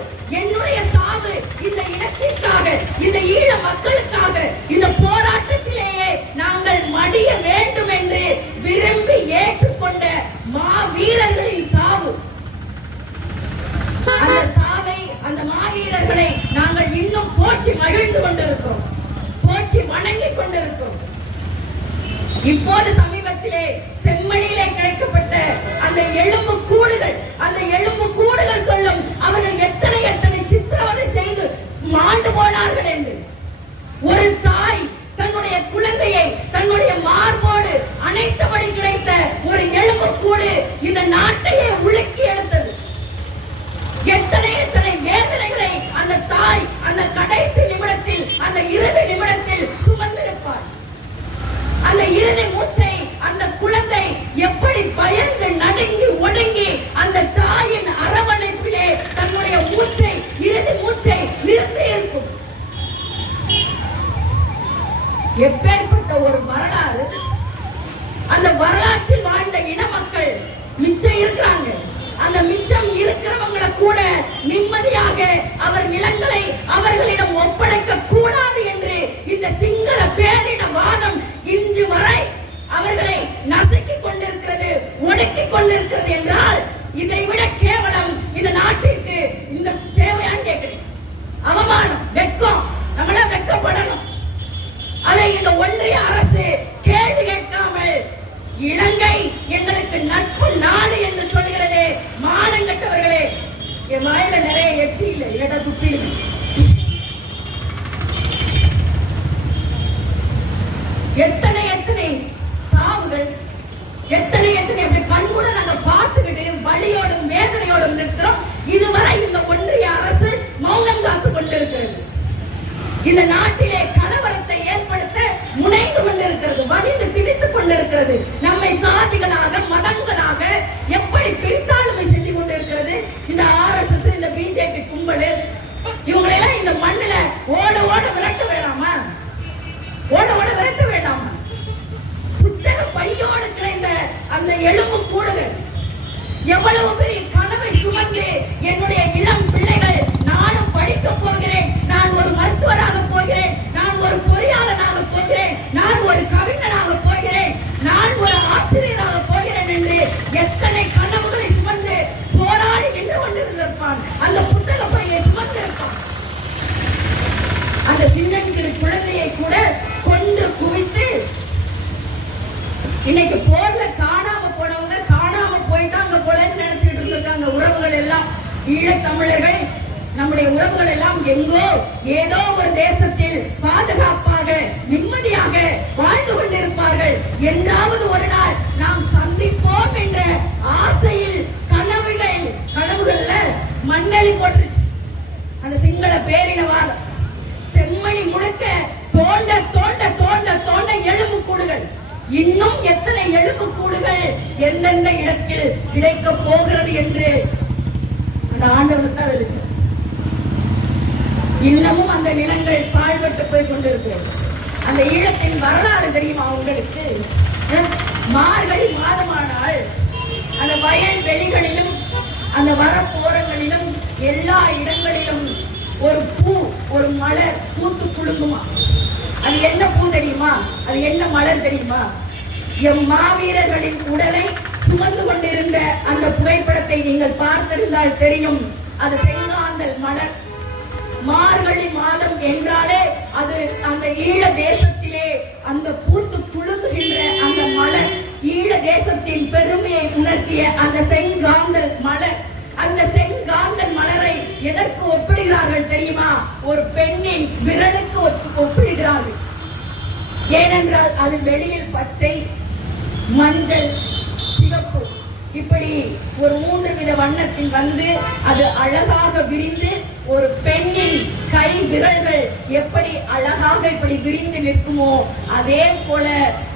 இந்த இனத்திற்காக, இந்த ஈழ மக்களுக்காக, இந்த போராட்டத்திலேயே நாங்கள் மடிய வேண்டும் என்று விரும்பி ஏற்றுக்கொண்ட மாவீரர்களின் சாவு. அந்த சாவை, அந்த மாவீரர்களை நாங்கள் இன்னும் போற்றி மகிழ்ந்து கொண்டிருக்கிறோம், போற்றி வணங்கிக் கொண்டிருக்கிறோம். இப்போது சமீபத்திலே செம்மணியிலே கிடைக்கப்பட்ட அந்த எலும்பு கூடுகள் சொல்லும் அவர்கள் எத்தனை சித்திரவதை செய்து மாண்டு போனார்கள் என்று. ஒரு தாய் தன்னுடைய குழந்தையை தன்னுடைய மார்போடு அணைத்தபடி கிடைத்த ஒரு எலும்பு கூடு இந்த நாட்டையே உலுக்கி எடுத்தது. எத்தனை வேதனைகளை அந்த தாய் அந்த கடைசி நிமிடத்தில், அந்த இறுதி நிமிடத்தில் சுமந்திருப்பார். அந்த இறுதி மூச்சை அந்த குழந்தை எப்படி பயந்து நடுங்கி ஒடுங்கி அந்த தாயின் அரவணைப்பிலே தன்னுடைய இறுதி மூச்சை நிறுத்தி இருக்கும். எப்பேற்பட்ட ஒரு வரலாறு! அந்த வரலாற்றில் வாழ்ந்த இன மக்கள் மிச்சம் இருக்கிறாங்க. அந்த மிச்சம் இருக்கிறவங்களை கூட நிம்மதியாக அவர் நிலங்களை அவர்களிடம் ஒப்படைக்க கூடாது என்று இந்த சிங்கள பேரினவாதம் இன்று வரை அவர்களை நசுக்கிக் கொண்டிருக்கிறது, ஒடுக்கிக் கொண்டிருக்கிறது என்றால் இதை விட கேவலம் இந்த நாட்டிற்கு இந்த தேவையான்னு கேட்கிறேன். அவமானம், வெட்கம், நம்மள வெட்கப்படணும். அதை இந்த ஒன்றிய அரசு கேள்வி கேட்காமல் இலங்கை எங்களுக்கு நட்பு நாடு என்று சொல்கிறது. மானங்கட்டவர்களே, என் வாயில நிறைய எச்சி இல்லை, இல்லடா துப்பி. எத்தனை சாவுகள், எத்தனை அப்படி கண்கூட நாங்க பார்த்துக்கிட்டு வலியோடும் வேதனையோடும் நிற்கிறோம். இதுவரை இந்த ஒன்றிய அரசு மௌனம் காத்துக் கொண்டிருக்கிறது. இந்த நாட்டிலே கலவரத்தை ஏற்படுத்த முனைந்து கொண்டிருக்கிறது, வலிந்து திணித்துக் கொண்டிருக்கிறது. நம்மை சாதிகளாக, மதங்களாக எப்படி பிரித்தாளுமை செஞ்சு கொண்டிருக்கிறது இந்த RSS, இந்த பிஜேபி கும்பல். இவங்களெல்லாம் இந்த மண்ணில ஓட விரட்ட வேண்டாமா? விரட்ட வேண்டாமா? புத்தக பையோடு கிடைந்த அந்த எலும்பு கூடுகள் எவ்வளவு பெரிய கனவை சுமந்து என்னுடைய இளம் பிள்ளைகள், நானும் படிக்க போகிறேன், நான் ஒரு மருத்துவராக போகிறேன், நான் ஒரு பொறியாளராக போகிறேன், நான் ஒரு கவிஞராக போகிறேன், நான் ஒரு ஆசிரியராக போகிறேன் என்று எத்தனை கனவுகளை சுமந்து போராடி நின்று கொண்டிருந்திருப்பான். அந்த புத்தக பையை சுமந்திருப்பான். அந்த சின்னஞ்சிறு குழந்தையை கூட கொன்று குவித்து இன்னைக்கு போர்ல காணாம போனவங்க காணாம போயிட்டாங்க போலன்னு நினைச்சிட்டு இருக்காங்க. உறவுகள் எல்லாம், ஈழத்தமிழர்கள், நம்முடைய உறவுகள் எல்லாம் எங்கோ ஏதோ ஒரு தேசத்தில் பாதுகாப்பாக நிம்மதியாக வாழ்ந்து கொண்டிருப்பார்கள். என்றாவது ஒரு நாள் நாம் சந்திப்போம் என்ற ஆசையில் கனவுகள்ல மண்ணெளி போட்டுருச்சு அந்த சிங்கள பேரினவாதம். செம்மணி முழுக்க தோண்ட எலும்பு கூடுகள். இன்னும் எத்தனை எலும்பு கூடுகள் எந்தெந்த இடத்தில் கிடைக்க போகிறது என்று அந்த ஆண்டவனுக்கு தான் வெளிச்சம். இன்னமும் அந்த நிலங்கள் பாழ்பட்டு போய் கொண்டிருக்கிறது. அந்த ஈழத்தின் வரலாறு தெரியுமா உங்களுக்கு? மார்கழி மாதமானால் அந்த வயல் வெளிகளிலும் அந்த வரப்போரங்களிலும் எல்லா இடங்களிலும் ஒரு பூ, ஒரு மலர் பூத்து குலுங்குமா. அது என்ன பூ தெரியுமா? அது என்ன மலர் தெரியுமா? எம் மாவீரர்களின் உடலை சுமந்து கொண்டிருந்த அந்த புகைப்படத்தை நீங்கள் பார்த்திருந்தால் தெரியும். அது செங்காந்தல் மலர். மார்கழி மாதம் என்றாலே அது அந்த ஈழ தேசத்திலே அந்த பூத்து குலுங்குகின்ற அந்த மலர், ஈழ தேசத்தின் பெருமையை உணர்த்திய அந்த செங்காந்தல் மலர். அந்த செங்காந்தல் மலரை எதற்கு ஒப்பிடுகிறார்கள் தெரியுமா? ஒரு பெண்ணின் விரலுக்கு ஒப்பிடுகிறார்கள். ஏனென்றால் அது வெளியில் பச்சை, மஞ்சள், சிவப்பு, இப்படி ஒரு 3 வித வண்ணத்தில் வந்து அது அழகாக விரிந்து ஒரு பெண்ணின் கை விரல்கள் எப்படி அழகாக இப்படி விரிந்து நிற்குமோ அதே போல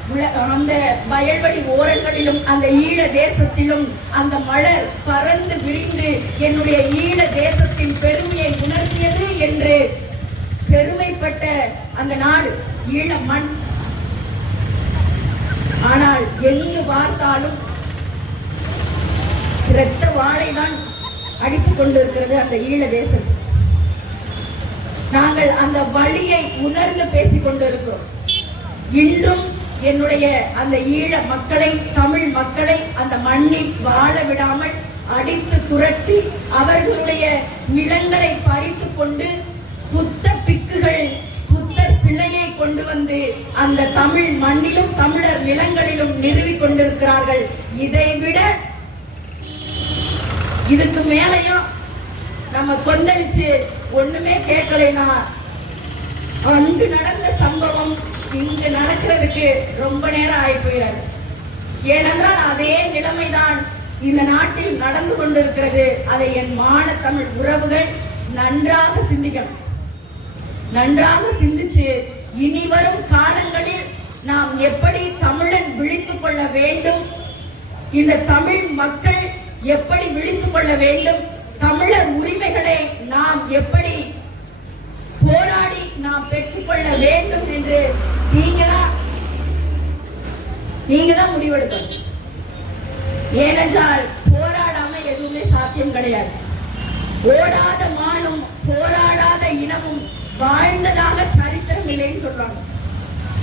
அந்த வயல்வெளி ஓரங்களிலும் அந்த ஈழ தேசத்திலும் அந்த மலர் பறந்து விரிந்து என்னுடைய ஈழ தேசத்தின் பெருமையை உணர்த்தியது என்று பெருமைப்பட்ட அந்த நாடு ஈழ மண். ஆனால் எங்கு பார்த்தாலும் இரத்த வாழைதான் அடித்துக் கொண்டிருக்கிறது அந்த ஈழ தேசம். நாங்கள் அந்த வழியை உணர்ந்து பேசிக் கொண்டிருக்கிறோம். இன்றும் என்னுடைய அந்த ஈழ மக்களை, தமிழ் மக்களை அந்த மண்ணில் வாழ விடாமல் அடித்து துரத்தி அவர்களுடைய நிலங்களை பறித்து கொண்டு புத்த பிக்குகள் புத்தர் சிலையை கொண்டு வந்து அந்த தமிழ் மண்ணிலும் தமிழர் நிலங்களிலும் நிறுவிக் கொண்டிருக்கிறார்கள். இதைவிட இதுக்கு மேலையும் நம்ம கொந்தளிச்சு ஒண்ணுமே கேட்கலைனா அங்கு நடந்த சம்பவம் இங்கு நடக்கிறதுக்கு ரொம்ப நேரம் ஆகி போயிடாது. ஏனென்றால் அதே நிலைமைதான் இந்த நாட்டில் நடந்து கொண்டிருக்கிறது. அதை என் மான தமிழ் உறவுகள் நன்றாக சிந்திக்கணும். நன்றாக சிந்திச்சு இனி வரும் காலங்களில் நாம் எப்படி தமிழன் விழித்துக் கொள்ள வேண்டும், இந்த தமிழ் மக்கள் எப்படி விழித்துக் கொள்ள வேண்டும், தமிழர் உரிமைகளை நாம் எப்படி போராடி நாம் பெற்றுக்கொள்ள வேண்டும் என்று நீங்க தான் முடிவெடுக்கணும். ஏனென்றால் போராடாம எதுவுமே சாத்தியம் கிடையாது. ஓடாத மானும் போராடாத இனமும் வாழ்ந்ததாக சரித்திரம் இல்லைன்னு சொல்றாங்க.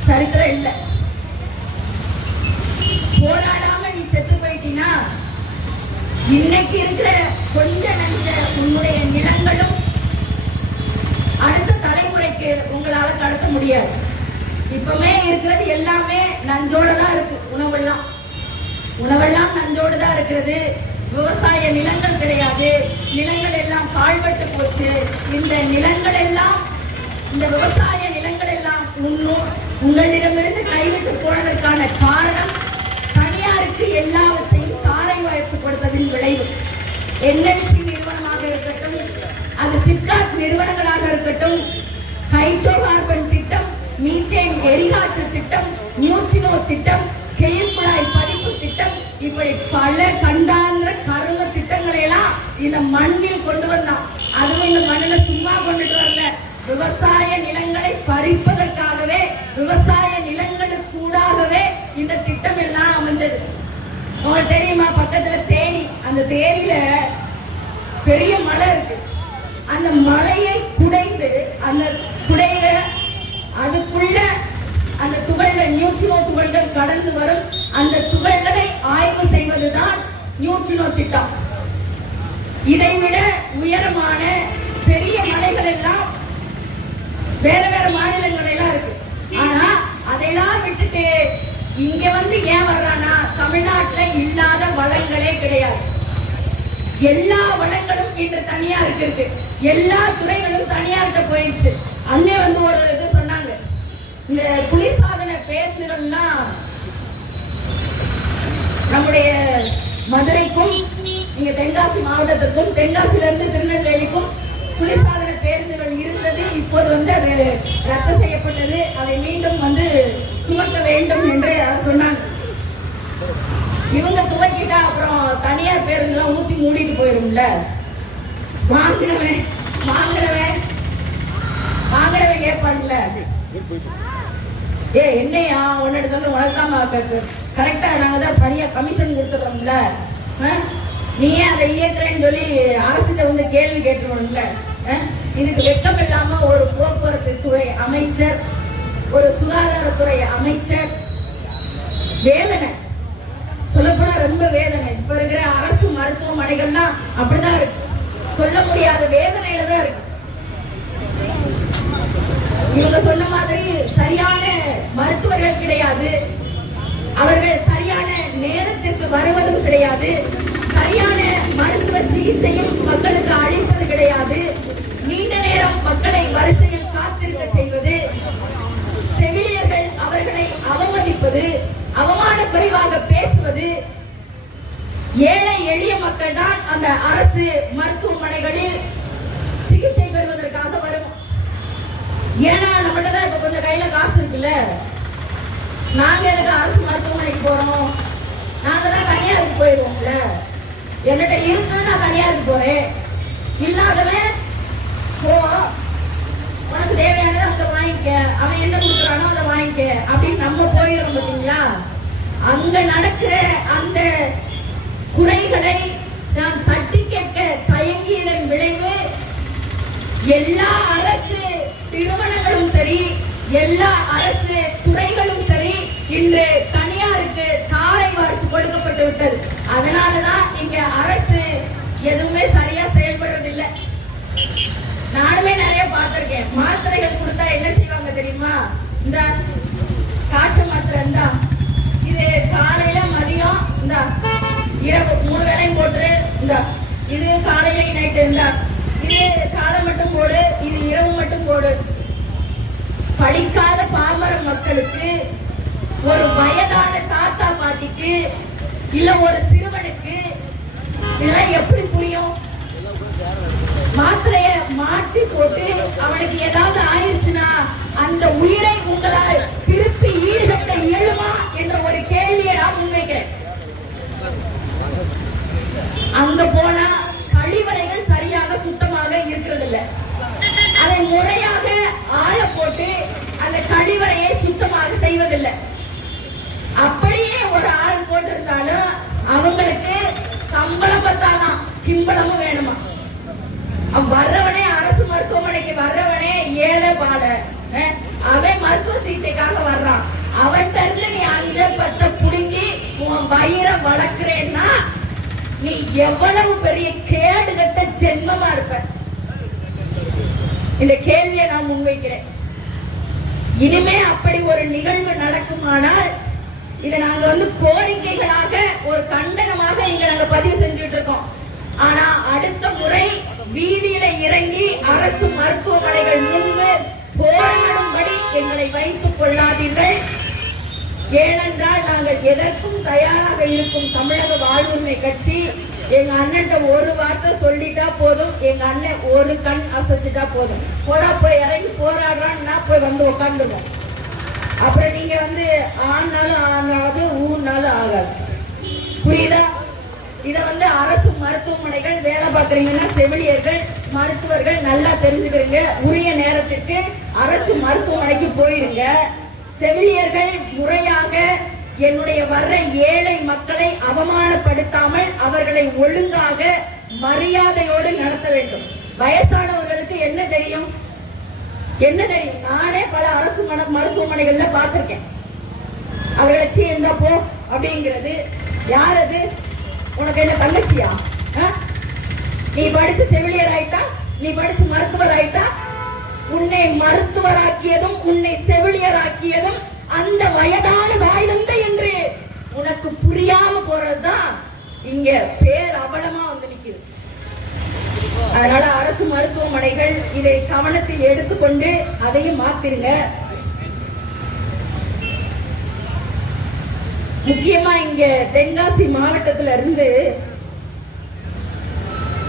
சரித்திரம் இல்லை. போராடாம நீ செத்து போயிட்டீனா இன்னைக்கு இருக்கிற கொஞ்ச நஞ்ச உன்னுடைய நிலங்களும் அடுத்த தலைமுறைக்கு உங்களால கடத்த முடியாது. இப்பமே இருக்கிறது எல்லாமே நஞ்சோட தான் இருக்கு. உணவெல்லாம் நஞ்சோடு தான் இருக்கிறது. விவசாய நிலங்கள் கிடையாது. நிலங்கள் எல்லாம் பாழ்பட்டு போச்சு. இந்த நிலங்கள் எல்லாம், இந்த விவசாய நிலங்கள் எல்லாம் உங்களிடமிருந்து கைவிட்டு போனதற்கான காரணம் தனியாருக்கு எல்லாவற்றையும் தாரை வாய்ப்பு கொடுத்ததின் விளைவு. என்எல்சி நிறுவனமாக இருக்கட்டும், அது சிப்காட் நிறுவனங்களாக இருக்கட்டும், ஹைட்ரோ கார்பன் திட்டம், மீத்தேன் எரிகாற்று திட்டம், நியூட்ரினோ திட்டம், கெயில்குழாய் பதிப்பு திட்டம், இப்படி பல கண்டாந்திர கரும திட்டங்களை எல்லாம் இந்த மண்ணில் கொண்டு வந்தான். அதுவும் இந்த மண்ணில சும்மா கொண்டுட்டு வரல. விவசாய நிலங்களை பறிப்பதற்காகவே, விவசாய நிலங்களுக்கூடாகவே இந்த திட்டம் எல்லாம் அமைஞ்சது. உங்களுக்கு தெரியுமா, பக்கத்துல தேனி, அந்த தேனியில பெரிய மலை இருக்கு. அந்த மலையை குடைந்து, அந்த குடையில அதுக்குள்ள அந்த துகள்ல நியூட்ரினோ துகள்கள் கடந்து வரும். அந்த துகள்களை ஆய்வு செய்வதுதான் நியூட்ரினோ திட்டம். இதைவிட உயரமான பெரிய மலைகள் எல்லாம் வேற வேற மாநிலங்கள் எல்லாம் இருக்கு. ஆனா அதையெல்லாம் விட்டுட்டு இங்க வந்து ஏன் வர்றானா, தமிழ்நாட்டுல இல்லாத வளங்களே கிடையாது. எல்லா வளங்களும் இன்று தனியாருக்கு இருக்கு. எல்லா துறைகளும் தனியார்கிட்ட போயிடுச்சு. அன்னை வந்து ஒரு இது சொன்னாங்க, இந்த குளிர்சாதன பேருந்துகள்லாம் நம்முடைய மதுரைக்கும் இங்க தென்காசி மாவட்டத்திற்கும், தென்காசில இருந்து திருநெல்வேலிக்கும் குளிர்சாதன பேருந்துகள் இருந்தது. இப்போது வந்து அது ரத்து செய்யப்பட்டது. அதை மீண்டும் வந்து துவக்க வேண்டும் என்று சொன்னாங்க. இவங்க துவக்கிட்டா அப்புறம் தனியார் பேருந்துலாம் ஊத்தி மூடிட்டு போயிரும்ல. வாங்குறவன் கேட்பான்ல, என்னையா உன்னோட சொல்லு, உனக்காம கரெக்டா நாங்க தான் சரியா கமிஷன் கொடுத்துறோம்ல, நீ ஏன் அதை இயக்குறேன்னு சொல்லி அரசிட்ட வந்து கேள்வி கேட்டுருவோம்ல. இதுக்கு வெட்கம் இல்லாம ஒரு போக்குவரத்து துறை அமைச்சர், ஒரு சுகாதாரத்துறை அமைச்சர், வேதனை சொல்லப்போனா ரொம்ப வேதனை. இப்ப இருக்கிற அரசு மருத்துவமனைகள்லாம் அப்படிதான் இருக்கு. சொல்ல முடியாத வேதனையில தான் இருக்கு. இவங்க சொன்ன மாதிரி சரியான மருத்துவர்கள் கிடையாது. அவர்கள் சரியான நேரத்திற்கு வருவதும் கிடையாது. சரியான மருத்துவ சிகிச்சையும் மக்களுக்கு அளிப்பது கிடையாது. நீண்ட நேரம் மக்களை வரிசையில் காத்திருக்க செய்வது, செவிலியர்கள் அவர்களை அவமதிப்பது, அவமான குறைவாக பேசுவது. ஏழை எளிய மக்கள் தான் அந்த அரசு மருத்துவமனைகளில் சிகிச்சை பெறுவதற்காக வரும். ஏன்னா நம்மகிட்ட தான் இப்ப கொஞ்சம் கையில காசு இருக்குல்ல, நாங்க எதுக்கு அரசு மருத்துவமனைக்கு போறோம்? நாங்க தான் தனியாருக்கு போயிடுவோம்ல. என்னட்ட இருக்குன்னு நான் தனியாருக்கு போறேன். இல்லாதவன் போ, உனக்கு தேவையானதை அங்க வாங்கிக்க, அவன் என்ன கொடுக்குறானோ அதை வாங்கிக்க அப்படின்னு நம்ம போயிடும். பார்த்தீங்களா? அங்க நடக்கிற அந்த குறைகளை நாம் தட்டி கேட்க தயங்கியதன் விளைவு எல்லா அரசு நிறுவனங்களும் சரி, எல்லா அரசு துறைகளும் சரி இன்று தனியாருக்கு தாரை வார்த்து கொடுக்கப்பட்டு விட்டது. அதனாலதான் இங்க அரசு எதுவுமே சரியா செயல்படுறது இல்லை. நானுமே நிறைய பார்த்திருக்கேன். மாத்திரைகள் கொடுத்தா என்ன செய்வாங்க தெரியுமா? இந்த காய்ச்சல் மாத்திரை இருந்தா இது காலையில மதியம், இந்த இரவு 3 வேளையும் போட்டு, இந்த இது காலையில நைட்டு, இருந்தா இது காலை மட்டும் போடு, இது இரவு மட்டும் போடு. படிக்காத பாமர மக்களுக்கு, ஒரு வயதான தாத்தா பாட்டிக்கு, இல்ல ஒரு சிறுவனுக்கு இதெல்லாம் எப்படி புரியும்? மாத்திரைய மாட்டி போட்டு அவனுக்கு ஏதாவது ஆயிடுச்சுன்னா அந்த உயிரை உங்களால் திருப்பி ஈடுகட்ட இயலுமா என்ற ஒரு கேள்வியை நான் முன்வைக்கிறேன். அங்க போனா கழிவறைகள் சரியாக சுத்தமாக இருக்கிறது இல்லை. அதை முறையாக ஆள போட்டு அந்த கழிவறையை சுத்தமாக செய்வதில்லை. அப்படியே ஒரு ஆள் போட்டிருந்தாலும் அவங்களுக்கு சம்பளம் பத்தாதான், கிம்பளமும் வேணுமா? வர்றவனே அரசு மருத்துவமனைக்கு வர்றவனே ஏழை பால, அவன் மருத்துவ சிகிச்சைக்காக வர்றான். அவன் இருந்து நீ 5-10 புடுங்கி உன் வயிறை வளர்க்கிறேன்னா நீ எவ்வளவு பெரிய கேடு கட்ட ஜென்மமா இருப்ப? இந்த கேள்வியை நான் முன்வைக்கிறேன். இனிமே அப்படி ஒரு நிகழ்வு நடக்குமானால் இதை நாங்க கோரிக்கைகளாக, ஒரு கண்டனமாக இங்க நாங்க பதிவு செஞ்சுட்டு இருக்கோம். ஆனா அடுத்த முறை வீதியில இறங்கி அரசு மருத்துவமனைகள் முன்பு போராடும்படி எங்களை வைத்துக் கொள்ளாதீர்கள். ஏனென்றால் நாங்கள் எதற்கும் தயாராக இருக்கும் தமிழக வாழ்வுரிமை கட்சி. எங்க அண்ணன்ட்ட ஒரு வார்த்தை சொல்லிட்டா போதும், எங்க அண்ணன் ஒரு கண் அசைச்சிட்டா போதும், போடா போய் இறங்கி போராடுறான்னா போய் உட்காந்துருவோம். அப்புறம் நீங்க ஆனாலும் ஆகாது, ஊனாலும் ஆகாது. புரியுதா? இத அரசு மருத்துவமனைகள் வேலை பார்க்கறீங்கன்னா செவிலியர்கள், மருத்துவர்கள் நல்லா தெரிஞ்சுக்கிறீங்க. உரிய நேரத்திற்கு அரசு மருத்துவமனைக்கு போயிருங்க. செவிலியர்கள் முறையாக என்னுடைய வர்ற ஏழை மக்களை அவமானப்படுத்தாமல் அவர்களை ஒழுங்காக மரியாதையோடு நடத்த வேண்டும். வயசானவர்களுக்கு என்ன தெரியும்? நானே பல அரசு மருத்துவமனைகள்ல பார்த்திருக்கேன். அவர்களை சீர்ந்தா போ அப்படிங்கிறது. யார் அது? உனக்கு என்ன தங்கச்சியா? நீ படிச்சு செவிலியர் ஆயிட்டா, நீ படிச்சு மருத்துவர் ஆயிட்டா, உன்னை மருத்துவராக்கியதும் உன்னை செவிலியராக்கியதும் அந்த வயதான வாய்ந்த என்று உனக்கு புரியாம போறதுதான் இங்க பேர் அவலமா நிக்குது. அதனால அரசு மருத்துவமனைகள் இதை கவனத்தில் எடுத்துக்கொண்டு அதையும் மாத்திருங்க. முக்கியமா இங்க தென்காசி மாவட்டத்துல இருந்து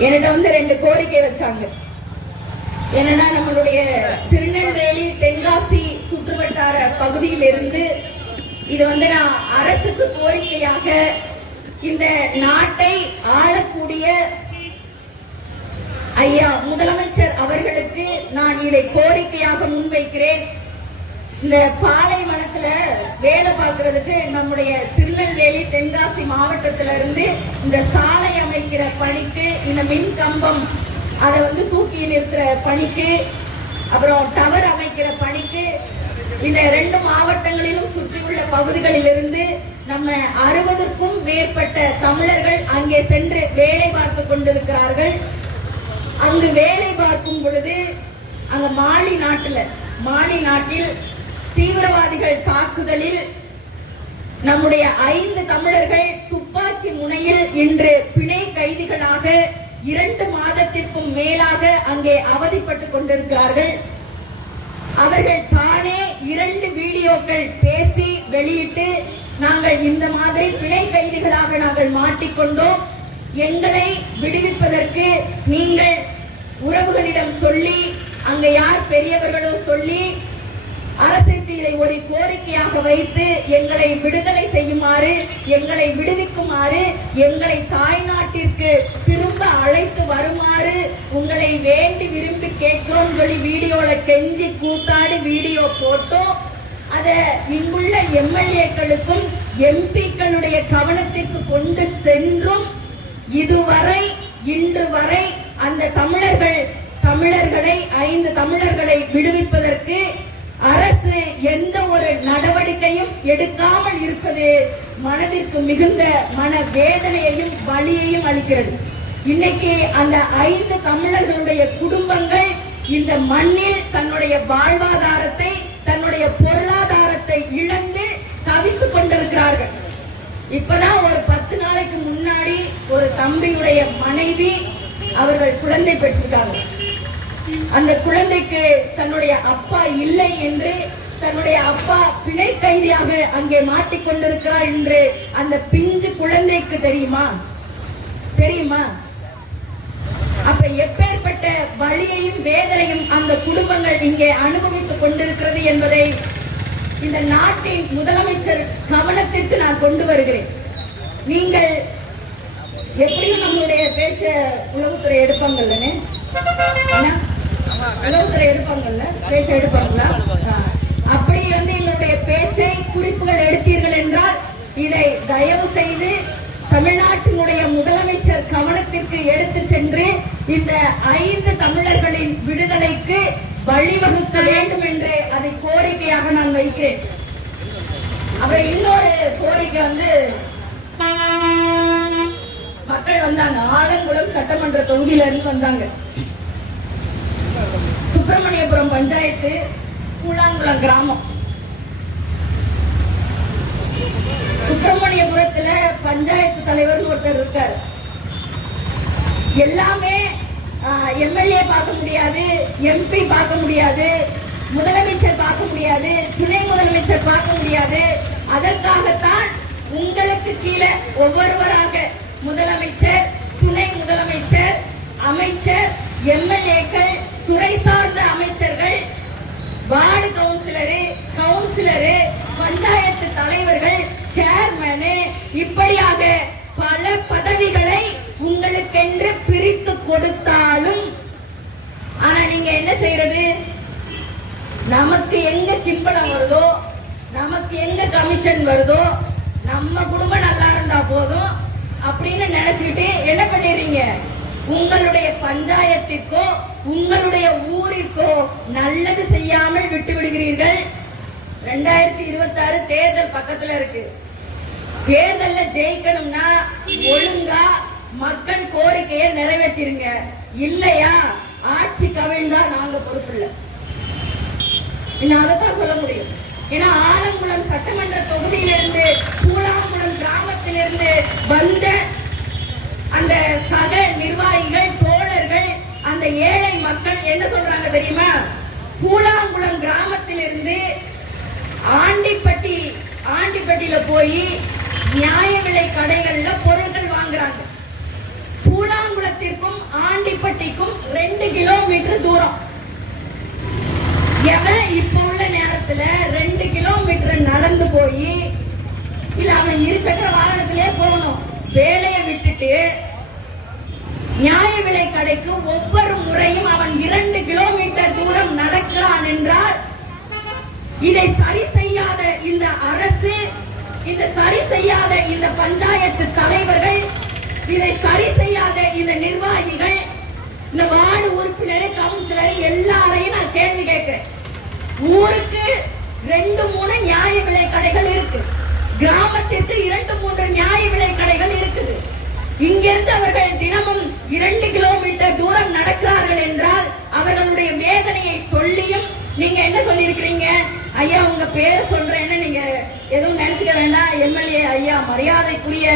என்னிட்ட 2 கோரிக்கை வச்சாங்க. என்னன்னா, நம்மளுடைய திருநெல்வேலி தென்காசி சுற்றுவட்டார பகுதியில் இருந்து இது நான் அரசுக்கு கோரிக்கையாக, இந்த நாட்டை ஆளக்கூடிய ஐயா முதலமைச்சர் அவர்களுக்கு நான் இதை கோரிக்கையாக முன்வைக்கிறேன். இந்த பாலைவனத்துல வேலை பார்க்கறதுக்கு நம்முடைய திருநெல்வேலி தென்காசி மாவட்டத்தில இருந்து இந்த சாலை அமைக்கிற பணிக்கு, இந்த மின் கம்பம் அதை தூக்கி நிறுத்துற பணிக்கு, அப்புறம் டவர் அமைக்கிற பணிக்கு, இந்த 2 மாவட்டங்களிலும் சுற்றியுள்ள பகுதிகளில் இருந்து நம்ம 60க்கும் மேற்பட்ட தமிழர்கள் அங்கே சென்று வேலை பார்த்து கொண்டிருக்கிறார்கள். அங்கு வேலை பார்க்கும் பொழுது அங்க மாலி நாட்டில் தீவிரவாதிகள் தாக்குதலில் நம்முடைய 5 தமிழர்கள் துப்பாக்கி முனையில் இன்று பிணை கைதிகளாக 2 மாதத்திற்கும் மேலாக அங்கே அவதிப்பட்டுக் கொண்டிருக்கிறார்கள். அவர்கள் தானே 2 வீடியோக்கள் பேசி வெளியிட்டு, நாங்கள் இந்த மாதிரி பிணை கைதிகளாக நாங்கள் மாட்டிக்கொண்டோம், எங்களை விடுவிப்பதற்கு நீங்கள் உறவுகளிடம் சொல்லி, அங்க யார் பெரியவர்களோ சொல்லி அரசிற்கு இதை ஒரு கோரிக்கையாக வைத்து எங்களை விடுதலை செய்யுமாறு, எங்களை விடுவிக்குமாறு, எங்களை தாய்நாட்டிற்கு திரும்ப அழைத்து வருமாறு உங்களை வேண்டி விரும்பி கேட்கிறோம் சொல்லி வீடியோல கெஞ்சி கூத்தாடி வீடியோ போட்டோம். அதை இங்குள்ள எம்எல்ஏக்களுக்கும் எம்பிக்களுடைய கவனத்திற்கு கொண்டு சென்றும் இதுவரை இன்று வரை அந்த தமிழர்களை 5 தமிழர்களை விடுவிப்பதற்கு அரசு எந்த ஒரு நடவடிக்கையும் எடுக்காமல் இருப்பது மனதிற்கு மிகுந்த மனவேதனையையும் வலியையும் அளிக்கிறது. இன்னைக்கு அந்த 5 தமிழர்களுடைய குடும்பங்கள் இந்த மண்ணில் தன்னுடைய வாழ்வாதாரத்தை, தன்னுடைய பொருளாதாரத்தை இழந்து தவித்துக் கொண்டிருக்கிறார்கள். இப்பதான் ஒரு 10 நாளைக்கு முன்னாடி ஒரு தம்பியுடைய மனைவி அவர்கள் குழந்தை பெற்றிருக்காங்க. அந்த குழந்தைக்கு தன்னுடைய அப்பா இல்லை என்று, தன்னுடைய அப்பா பிணை கைதியாக அங்கே மாட்டிக்கொண்டிருக்கிறார் என்று அந்த பிஞ்சு குழந்தைக்கு தெரியுமா? அப்ப எப்பேற்பட்ட வலியையும் வேதனையும் அந்த குடும்பங்கள் இங்கே அனுபவித்துக் கொண்டிருக்கிறது என்பதை இந்த நாட்டின் முதலமைச்சர் கவனத்திற்கு நான் கொண்டு வருகிறேன். நீங்கள் எப்படியும் நம்மளுடைய பேச்ச உளவுத்துறை எடுப்பாங்கல்ல, உளவுத்துறை எடுப்பாங்கல்ல, பேச்ச எடுப்பாங்களா? அப்படி எங்களுடைய பேச்சை குறிப்புகள் எடுத்தீர்கள் என்றால் இதை தயவு செய்து தமிழ்நாட்டினுடைய முதலமைச்சர் கவனத்திற்கு எடுத்து சென்று இந்த 5 தமிழர்களின் விடுதலைக்கு வழிவகுக்க வேண்டும் என்று அதை கோரிக்கையாக நான் வைக்கிறேன். அப்புறம் இன்னொரு கோரிக்கை மக்கள் வந்தாங்க. ஆலங்குளம் சட்டமன்ற தொகுதியில இருந்து வந்தாங்க. சுப்பிரமணியபுரம் பஞ்சாயத்து கூழாங்குளம் கிராமம். சுப்பிரமணியபுரத்துல பஞ்சாயத்து தலைவர் ஒருத்தர் இருக்காரு. எல்லாமே எம்எல்ஏ பார்க்க முடியாது, எம்பி பார்க்க முடியாது, முதலமைச்சர் பார்க்க முடியாது, துணை முதலமைச்சர் பார்க்க முடியாது. அதற்காகத்தான் உங்களுக்கு கீழே ஒவ்வொருவராக முதலமைச்சர், துணை முதலமைச்சர், அமைச்சர், எம்எல்ஏக்கள், துறை சார்ந்த அமைச்சர்கள், வார்டு கவுன்சிலரு, பஞ்சாயத்து தலைவர்கள், சேர்மனு, இப்படியாக பல பதவிகளை உங்களுக்கென்று பிரித்து கொடுத்தாலும் ஆனா நீங்க என்ன செய்யறது? நமக்கு எங்க கிம்பளம் வருதோ, நமக்கு எங்க கமிஷன் வருதோ, நம்ம குடும்பம் நல்லா இருந்தா போதும் அப்படின்னு நினைச்சுக்கிட்டு என்ன பண்ணிடுறீங்க? உங்களுடைய பஞ்சாயத்திற்கோ உங்களுடைய ஊரிற்கோ நல்லது செய்யாமல் விட்டு விடுகிறீர்கள். 2026 தேர்தல் பக்கத்துல இருக்கு. தேர்தல்ல ஜெயிக்கணும்னா ஒழுங்கா மக்கள் கோரிக்கையை நிறைவேற்றிருங்க. இல்லையா ஆட்சி கவிழ்ந்தா நாங்க பொறுப்பு இல்லை. அதைத்தான் சொல்ல முடியும். ஏன்னா ஆலங்குளம் சட்டமன்ற தொகுதியிலிருந்து, கூழாங்குளம் கிராமத்திலிருந்து வந்த அந்த சக நிர்வாகிகள், தோழர்கள், அந்த ஏழை மக்கள் என்ன சொல்றாங்க தெரியுமா? கூழாங்குளம் கிராமத்திலிருந்து ஆண்டிப்பட்டியில போய் நியாய விலை கடைகள்ல பொருட்கள் வாங்குறாங்க. கூழாங்குளத்திற்கும் ஆண்டிப்பட்டிக்கும் 2 கிலோமீட்டர் தூரம். இப்ப உள்ள நேரத்துல 2 கிலோமீட்டர் நடந்து போய், இல்ல அவன் 2 சக்கர வாகனத்திலே போகணும். வேலையை விட்டுட்டு நியாய விலை கடைக்கு ஒவ்வொரு முறையும் அவன் 2 கிலோமீட்டர் தூரம் நடக்கிறான் என்றால், இதை சரி செய்யாத இந்த அரசு, இந்த சரி செய்யாத இந்த பஞ்சாயத்து தலைவர்கள், இதை சரி செய்யாத இந்த நிர்வாகிகள், இந்த வார்டு உறுப்பினர், கவுன்சிலர் எல்லாரையும் நான் கேள்வி கேட்கிறேன். ஊருக்கு 2-3 நியாய விலை கடைகள் இருக்கு. கிராமத்திற்கு 2-3 நியாய விலை கடைகள் இருக்குது. இங்கிருந்து அவர்கள் தினமும் 2 கிலோமீட்டர் தூரம் நடக்கிறார்கள் என்றால் அவர்களுடைய வேதனையை சொல்லியும் நீங்க என்ன சொல்லியிருக்கிறீங்க? ஐயா உங்க பேரை சொல்றேன்னு நீங்க எதுவும் நினைச்சுக்க வேண்டாம். எம்எல்ஏ ஐயா, மரியாதைக்குரிய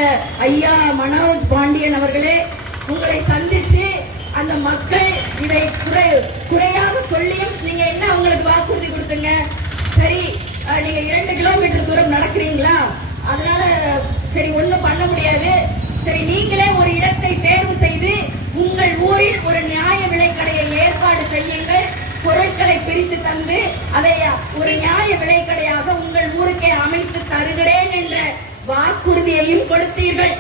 ஐயா மனோஜ் பாண்டியன் அவர்களே, உங்களை சந்திச்சு அந்த மக்கள் இதை குறையாக சொல்லியும் நீங்க என்ன உங்களுக்கு வாக்குறுதி கொடுத்தீங்க? சரி, நீங்க 2 கிலோமீட்டர் தூரம் நடக்கிறீங்களா, அதனால சரி ஒண்ணும் பண்ண முடியாது, சரி நீங்களே ஒரு இடத்தை தேர்வு செய்து உங்கள் ஊரில் ஒரு நியாய விலை கடையை ஏற்பாடு செய்யுங்கள், பொருட்களை பிரித்து தந்து அதை ஒரு நியாய விலைக்கடையாக உங்கள் ஊருக்கே அமைத்து தருகிறேன் என்ற வாக்குறுதியையும் கொடுத்தீர்கள்.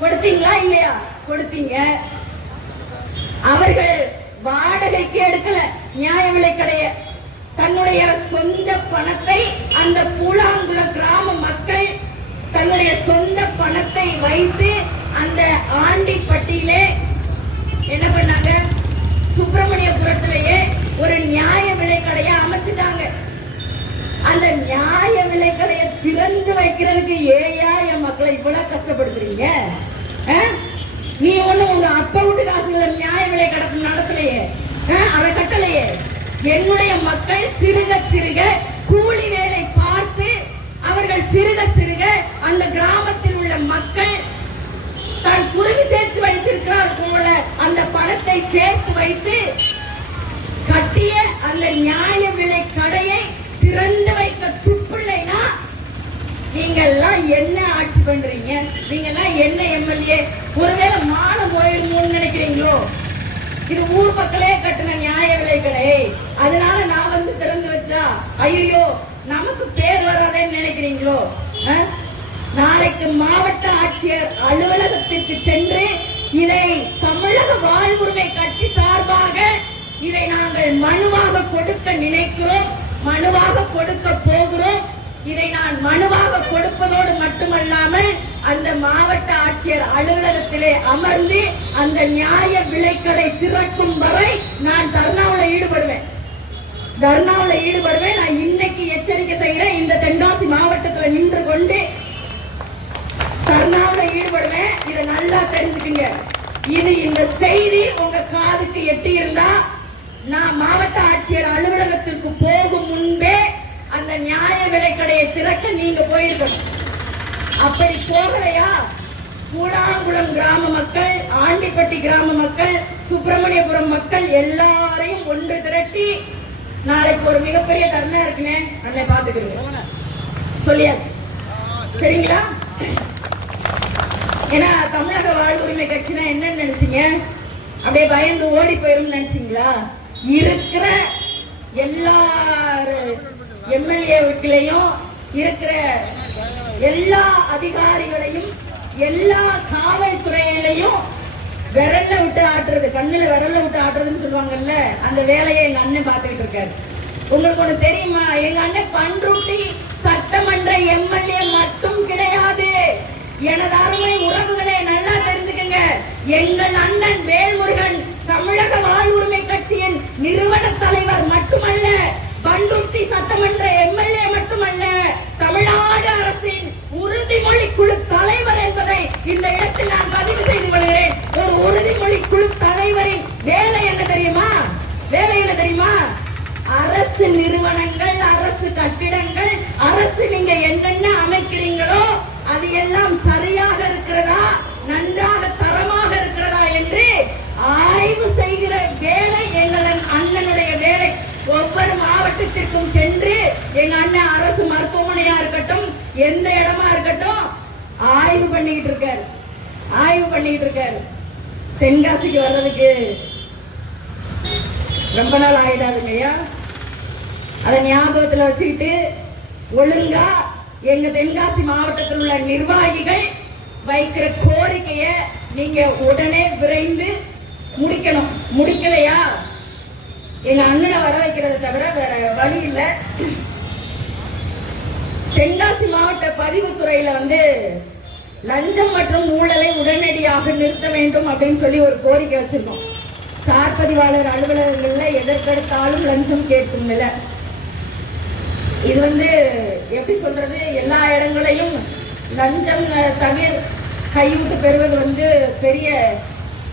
கொடுத்தீங்களா இல்லையா? கொடுத்தீங்க. அவர்கள் வாடகைக்கு எடுக்கல நியாய விலைக்கடைய. தன்னுடைய சொந்த பணத்தை அந்த பூலாங்குள கிராம மக்கள் தன்னுடைய சொந்த பணத்தை வைத்து அந்த ஆண்டிப்பட்டியிலே என்ன பண்ணாங்க? சுப்பிரமணியபுரத்திலேயே ஒரு நியாய விலைக்கடையை அமைச்சிட்டாங்க. அந்த நியாய விலைக்கடையை திறந்து வைக்கிறதுக்கு ஏயா என் மக்களை இவ்வளவு கஷ்டப்படுத்துறீங்க? நீ ஒண்ணு உங்க அப்பா வீட்டு காசுல நியாய விலை கடை நடத்தலையே, அதை கட்டலையே. என்னுடைய மக்கள் சிறுக சிறுக கூலி வேலை பார்த்து அவர்கள் சிறுக சிறுக அந்த கிராமத்தில் உள்ள மக்கள் தான் குருவி சேர்த்து வைத்திருக்கிறார் போல அந்த பணத்தை சேர்த்து வைத்து கட்டிய அந்த நியாய விலை கடையை திறந்து வைக்க துப்பில்லைனா நீங்க எல்லாம் என்ன ஆட்சி பண்றீங்க? நீங்க எல்லாம் என்ன எம்எல்ஏ? ஒருவேளை மானம் போயிருமோன்னு நினைக்கிறீங்களோ? இது ஊர் மக்களே கட்டின நியாய விலை கடை, அதனால நான் வந்து திறந்து வச்சா ஐயோ நமக்கு பேர் வராதேன்னு நினைக்கிறீங்களோ? நாளைக்கு மாவட்ட ஆட்சியர் அலுவலகத்திற்கு சென்று இதை தமிழக வாழ்வுரிமை கட்சி சார்பாக இதை நாங்கள் மனுவாக கொடுக்க நினைக்கிறோம், மனுவாக கொடுக்க போகிறோம். இதை நான் மனுவாக கொடுப்பதோடு மட்டுமல்லாமல் அந்த மாவட்ட ஆட்சியர் அலுவலகத்திலே அமர்ந்து அந்த நியாய விலைக்கடை திறக்கும் வரை நான் தர்ணாவில் ஈடுபடுவேன். நான் இன்னைக்கு எச்சரிக்கை செய்கிறேன். இந்த தென்காசி மாவட்டத்தில் நின்று கொண்டு தர்ணாவில் ஈடுபடுவேன். இதை நல்லா தெரிஞ்சுக்குங்க. இது இந்த செய்தி உங்க காதுக்கு எட்டி இருந்தா நான் மாவட்ட ஆட்சியர் அலுவலகத்திற்கு போகும் முன்பே அந்த நியாய விலைக்கடையை திறக்க நீங்க போயிருக்கணும். அப்படி போகலையா? பூலாங்குளம் கிராம மக்கள், ஆண்டிப்பட்டி கிராம மக்கள், சுப்பிரமணியபுரம் மக்கள் எல்லாரையும் ஒன்று திரட்டி நாளைக்கு ஒரு மிகப்பெரிய தர்ணா இருக்குன்னு அண்ணே பாத்துக்கிறீங்க சொல்லியாச்சு. சரிங்களா? ஏன்னா தமிழக வாழ்வுரிமை கட்சினா என்ன நினைச்சீங்க? அப்படியே பயந்து ஓடி போயிரும் நினைச்சீங்களா? இருக்கிற எல்லா எம்எல்ஏ வீட்டிலையும் இருக்கிற எல்லா அதிகாரிகளையும் எல்லா காவல்துறையிலையும் விரல்ல விட்டு ஆட்டுறது, கண்ணுல விரல்ல விட்டு ஆட்டுறதுன்னு சொல்லுவாங்கல்ல, அந்த வேலையை எங்க அண்ணன் பார்த்துக்கிட்டு இருக்காரு. உங்களுக்கு ஒண்ணு தெரியுமா? எங்க அண்ணன் பண்ருட்டி சட்டமன்ற எம்எல்ஏ மட்டும் கிடையாது. எனது அருமை உறவுகளை நல்லா தெரிஞ்சுக்கங்க. எங்கள் அண்ணன் வேல்முருகன் தமிழக வாழ்வுரிமை கட்சியின் நிறுவன தலைவர் மட்டுமல்ல, பண்ருட்டி சட்டமன்ற எம்எல்ஏ மட்டுமல்ல, தமிழ்நாடு அரசின் உறுதிமொழி குழு தலைவர் என்பதை இந்த இடத்தில் நான் பதிவு செய்து கொள்கிறேன். ஒரு உறுதிமொழி குழு தலைவரின் வேலை என்ன தெரியுமா? அரசு நிறுவனங்கள், அரசு கட்டிடங்கள், அரசு நீங்க என்னென்ன அமைக்கிறீங்களோ அது எல்லாம் சரியாக இருக்கிறதா, நன்றாக தரமாக இருக்கிறதா என்று ஆய்வு செய்கிற வேலை எங்கள் அண்ணனுடைய வேலை. ஒவ்வொரு மாவட்டத்திற்கும் சென்று எங்க அண்ணன் அரசு மருத்துவமனையா இருக்கட்டும், எந்த இடமா இருக்கட்டும், ஆய்வு பண்ணிக்கிட்டு இருக்காரு. தென்காசிக்கு வர்றதுக்கு ரொம்ப நாள் ஆயிடாதுங்கய்யா. அதை ஞாபகத்துல வச்சுக்கிட்டு ஒழுங்கா எங்க தென்காசி மாவட்டத்தில் உள்ள நிர்வாகிகள் வைக்கிற கோரிக்கைய நீங்க உடனே விரைந்து முடிக்கணும். முடிக்கலையா எங்க அண்ணனை வர வைக்கிறத தவிர வேற வழி இல்லை. தென்காசி மாவட்ட பதிவுத்துறையில லஞ்சம் மற்றும் ஊழலை உடனடியாக நிறுத்த வேண்டும் அப்படின்னு சொல்லி ஒரு கோரிக்கை வச்சிருக்கோம். சார் பதிவாளர் அலுவலகங்கள்ல எதற்கெடுத்தாலும் லஞ்சம் கேட்கும் நிலை. இது எப்படி சொல்றது, எல்லா இடங்களையும் லஞ்சம் தவிர கையூட்டு பெறுவது பெரிய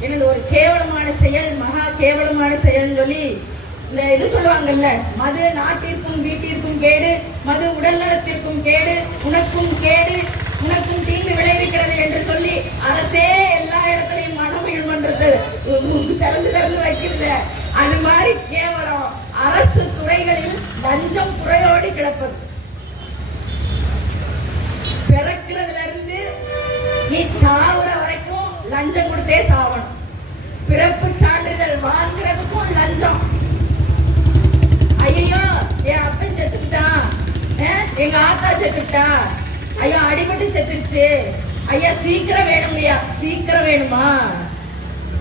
எனது ஒரு கேவலமான செயல், மகா கேவலமான செயல் சொல்லி இந்த இது சொல்லுவாங்கல்ல, மது நாட்டிற்கும் வீட்டிற்கும் கேடு, மது உடல் நலத்திற்கும் கேடு, உனக்கும் கேடு, உனக்கும் தீங்கு விளைவிக்கிறது என்று சொல்லி அரசே எல்லா இடத்துலையும் மனமிழ் மன்றத்தை திறந்து வைக்கிறது. அது மாதிரி கேவலம் அரசு துறைகளில் லஞ்சம் குறையோடி கிடப்பது. பிறக்கிறதுல இருந்து நீ சாவுற வரைக்கும் லஞ்சம் கொடுத்தே சாவணும். பிறப்பு சான்றிதழ் வாங்குறதுக்கும் லஞ்சம், செத்துட்டா, ஐயா அடிபட்டு செத்துருச்சு, ஐயா சீக்கிரம் வேணுங்கய்யா, சீக்கிரம் வேணுமா,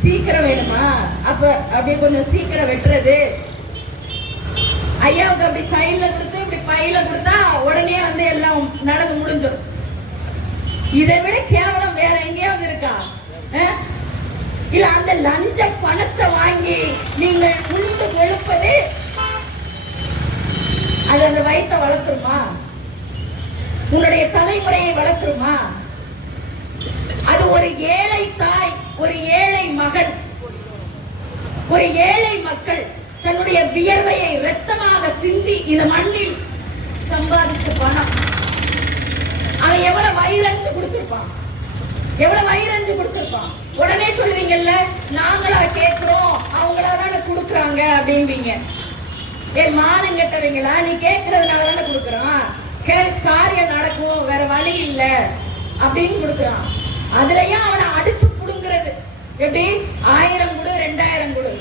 சீக்கிரம் வேணுமா, அப்ப அப்படியே கொஞ்சம் சீக்கிரம் வெட்டுறது. ஐயாவுக்கு அப்படி சைட்ல கொடுத்து இப்படி பையில கொடுத்தா உடனே வந்து எல்லாம் நடந்து முடிஞ்சிடும். இதை விட கேவலம் வேற எங்கேயாவது இருக்கா? இல்ல அந்த லஞ்ச பணத்தை வாங்கி நீங்கள் உண்டு கொழுப்பது அது அந்த வயித்தை வளர்த்துருமா? உன்னுடைய தலைமுறையை வளர்த்துருமா? அது ஒரு ஏழை தாய், ஒரு ஏழை மகன், ஒரு ஏழை மக்கள் தன்னுடைய வியர்வையை ரத்தமாக சிந்தி இந்த மண்ணில் சம்பாதிச்ச பணம். அவன் எவ்வளவு வயிறஞ்சு கொடுத்திருப்பான், எவ்வளவு வயிறஞ்சு கொடுத்திருப்பான். உடனே சொல்லுவீங்கல்ல, நாங்களா கேட்கிறோம், அவங்களா தானே கொடுக்குறாங்க அப்படின்பீங்க. என் மானம் கெட்டவங்களா, நீ கேட்கறதுனால தானே கொடுக்குறான், காரியம் நடக்கும், வேற வழி இல்ல அப்படின்னு கொடுக்குறான். அதுலயும் அவனை அடிச்சு புடுங்கிறது எப்படி? 1000 கொடு, 2000 கொடு.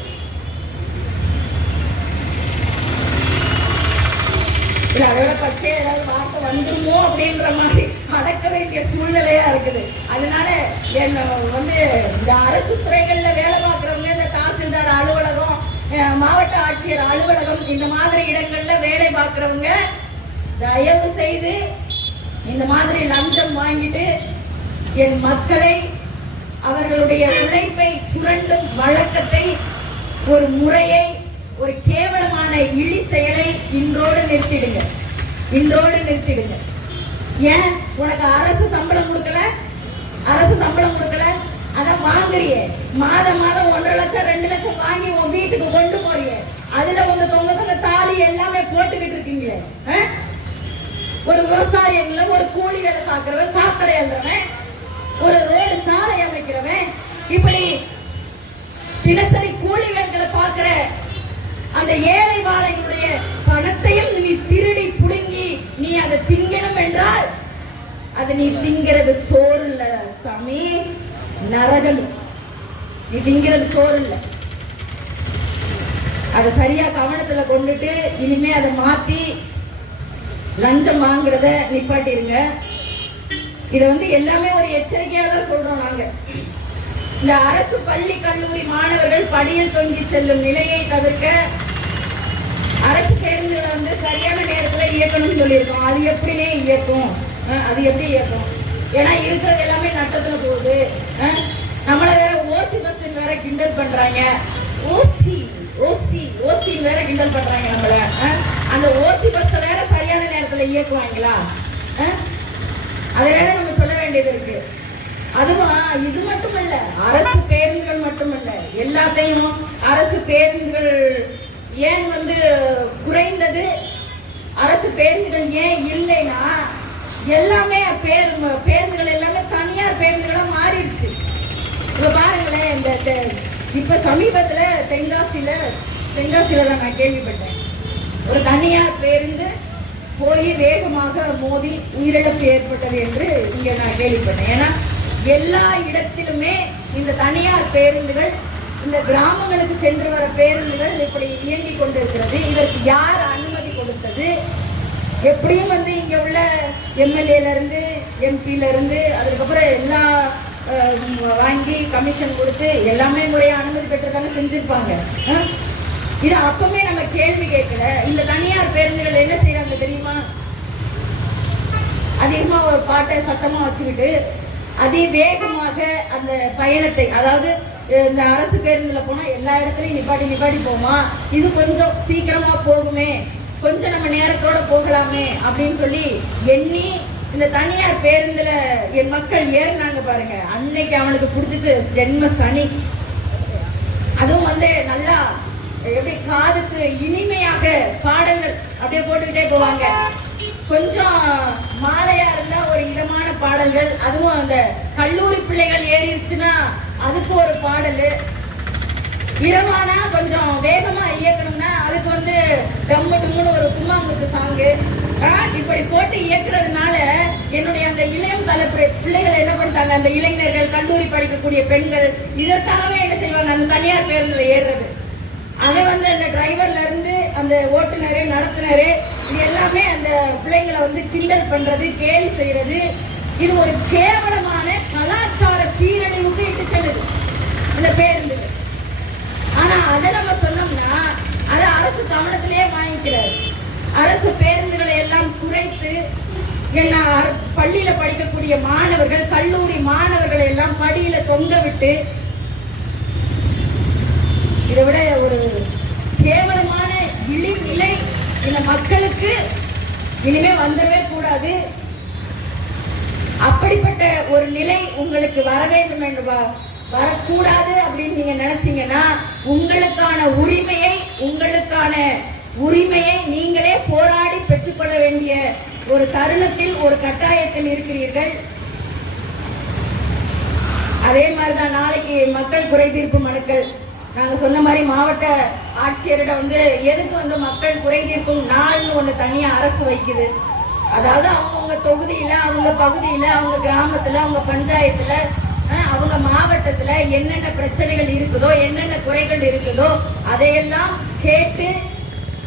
இல்ல அதோட பச்சை ஏதாவது வார்த்தை வந்துருமோ அப்படின்ற மாதிரி அடக்க வேண்டிய சூழ்நிலையா இருக்குது. அதனால என்ன வந்து இந்த அரசு துறைகள்ல வேலை பார்க்கறவங்க, இந்த தாசில்தார் அலுவலகம், மாவட்ட ஆட்சியர் அலுவலகம், இந்த மாதிரி இடங்கள்ல வேலை பார்க்கறவங்க தயவு செய்து இந்த மாதிரி லஞ்சம் வாங்கிட்டு என் மக்களை, அவர்களுடைய உழைப்பை சுரண்டும் வழக்கத்தை, ஒரு முறையை, ஒரு கேவலமான இழி செயலை இன்றோடு நிறுத்திடுங்க, இன்றோடு நிறுத்திடுங்க. ஏன் உனக்கு அரசு சம்பளம் கொடுக்கல? அரசு சம்பளம் கொடுக்கல, அதான் வாங்குறியே. மாதம் மாதம் 1.5 லட்சம் 2 லட்சம் வாங்கி உன் வீட்டுக்கு கொண்டு போறிய. அதுல உங்க தொங்க தாலி எல்லாமே போட்டுக்கிட்டு இருக்கீங்களே. ஒரு விவசாயில, ஒரு கூலி வேலை பார்க்கிறவன், சாக்கடை எழுறவன், ஒரு ரோடு சாலை அமைக்கிறவன், இப்படி தினசரி கூலி வேலைகளை பார்க்கிற அந்த ஏழை வாழைகளுடைய பணத்தையும் நீ திருடி புடுங்கி நீ அதை திங்கணும் என்றால் அது நீ திங்கிறது சோறு இல்ல சாமி, நரகம். நீ திங்கிறது சோறு இல்ல. அதை சரியா கவனத்துல கொண்டுட்டு இனிமே அதை மாத்தி லஞ்சம் வாங்குறத நிப்பாட்டிருங்க. இதை வந்து எல்லாமே ஒரு எச்சரிக்கையா தான் சொல்றோம் நாங்க. இந்த அரசு பள்ளி கல்லூரி மாணவர்கள் படியில் தொங்கி செல்லும் நிலையை தவிர்க்க அரசு பேருந்துகளை வந்து சரியான நேரத்தில் இயக்கணும்னு சொல்லியிருக்கோம். அது எப்படினே இயக்கும், அது எப்படி இயக்கும்? ஏன்னா இருக்கிறது எல்லாமே நட்டத்துல போகுது. நம்மள வேற ஓசி பஸ் வேற கிண்டல் பண்றாங்க, ஓசி ஓசி ஓசி வேற கிண்டல் பண்றாங்க நம்மள. அந்த ஓசி பஸ் வேற சரியான நேரத்தில் இயக்குவாங்களா? அதை வேற நம்ம சொல்ல வேண்டியது இருக்கு. அதுவும் இது மட்டுமல்ல, அரசு பேருந்துகள் மட்டுமல்ல, எல்லாத்தையும் அரசு பேருந்துகள் ஏன் வந்து குறைந்தது, அரசு பேருந்துகள் ஏன் இல்லைன்னா எல்லாமே பேருந்துகள் எல்லாமே தனியார் பேருந்துகளா மாறிடுச்சு. இப்ப பாருங்களேன், இந்த இப்ப சமீபத்துல தென்காசியில தான் நான் கேள்விப்பட்டேன். ஒரு தனியார் பேருந்து போய் வேகமாக மோதி உயிரிழப்பு ஏற்பட்டது என்று இங்க நான் கேள்விப்பட்டேன். ஏன்னா எல்லா இடத்திலுமே இந்த தனியார் பேருந்துகள், இந்த கிராமங்களுக்கு சென்று வர பேருந்துகள் இப்படி இயங்கிக் கொண்டிருக்கிறது. இதற்கு யார் அனுமதி கொடுத்தது? எப்படியும் வந்து இங்க உள்ள எம்எல்ஏல இருந்து, எம்பில இருந்து, அதுக்கப்புறம் எல்லா வாங்கி கமிஷன் கொடுத்து எல்லாமே முறையா அனுமதி பெற்றுதானே செஞ்சிருப்பாங்க. இது அப்பவுமே நம்ம கேள்வி கேட்கல. இந்த தனியார் பேருந்துகள் என்ன செய்யறாங்க தெரியுமா? அதிகமா ஒரு பாட்டை சத்தமா வச்சுக்கிட்டு அதிவேகமாக அந்த பயணத்தை, அதாவது இந்த அரசு பேருந்துல போனா எல்லா இடத்துலயும் நிப்பாட்டி போமா, இது கொஞ்சம் சீக்கிரமா போகுமே, கொஞ்சம் நம்ம நேரத்தோட போகலாமே அப்படின்னு சொல்லி எண்ணி இந்த தனியார் பேருந்துல என் மக்கள் ஏறினாங்க பாருங்க. அன்னைக்கு அவனுக்கு பிடிச்சிச்சு ஜென்ம சனி. அதுவும் வந்து நல்லா எப்படி காதுக்கு இனிமையாக பாடல்கள் அப்படியே போட்டுக்கிட்டே போவாங்க. கொஞ்சம் மாலையா இருந்தா ஒரு இதமான பாடல்கள், அதுவும் அந்த கல்லூரி பிள்ளைகள் ஏறிடுச்சுன்னா அதுக்கு ஒரு பாடல், இரவானா கொஞ்சம் வேகமா இயக்கணும்னா அதுக்கு வந்து டம்மு டும்முன்னு ஒரு கும்மாங்குத்து சாங்கு. இப்படி போட்டு இயக்குறதுனால என்னுடைய அந்த இளையம் தலைப்புற பிள்ளைகள் என்ன பண்ணிட்டாங்க, அந்த இளைஞர்கள், கல்லூரி படிக்கக்கூடிய பெண்கள் இதற்காகவே என்ன செய்வாங்க, அந்த தனியார் பேருந்துல ஏறுறது. அவன் வந்து அந்த டிரைவர்ல இருந்து அந்த ஓட்டுநரு நடத்துனரு இது எல்லாமே அந்த பிள்ளைங்களை வந்து கிண்டல் பண்றது, கேலி செய்யறது, இது ஒரு கேவலமான கலாச்சார சீரழிவுக்கு இட்டு செல்லுது இந்த பேருந்து. ஆனா அதை நம்ம சொன்னோம்னா அதை அரசு கவனத்திலேயே வாங்கிக்கிறாரு. அரசு பேருந்துகளை எல்லாம் குறைத்து என்ன பள்ளியில படிக்கக்கூடிய மாணவர்கள், கல்லூரி மாணவர்களை எல்லாம் படியில தொங்க விட்டு, இதை விட ஒரு கேவலமான இழிநிலை இந்த மக்களுக்கு இனிமே வந்துடவே கூடாது. அப்படிப்பட்ட ஒரு நிலை உங்களுக்கு வர வேண்டும் என்று வரக்கூடாது அப்படின்னு நீங்க நினைச்சீங்கன்னா உங்களுக்கான உரிமையை நீங்களே போராடி பெற்றுக்கொள்ள வேண்டிய ஒரு தருணத்தில், ஒரு கட்டாயத்தில் இருக்கிறீர்கள். அதே மாதிரிதான் நாளைக்கு மக்கள் குறை தீர்ப்பு மனுக்கள் நாங்க சொன்ன மாதிரி மாவட்ட ஆட்சியரிடம் வந்து எதுக்கு வந்து மக்கள் குறை தீர்க்கும் நாள்னு ஒண்ணு தனியா அரசு வைக்குது. அதாவது அவங்க தொகுதியில, அவங்க பகுதியில, அவங்க கிராமத்துல, அவங்க பஞ்சாயத்துல, அவங்க மாவட்டத்துல என்னென்ன பிரச்சனைகள் இருக்குதோ, என்னென்ன குறைகள் இருக்குதோ அதையெல்லாம் கேட்டு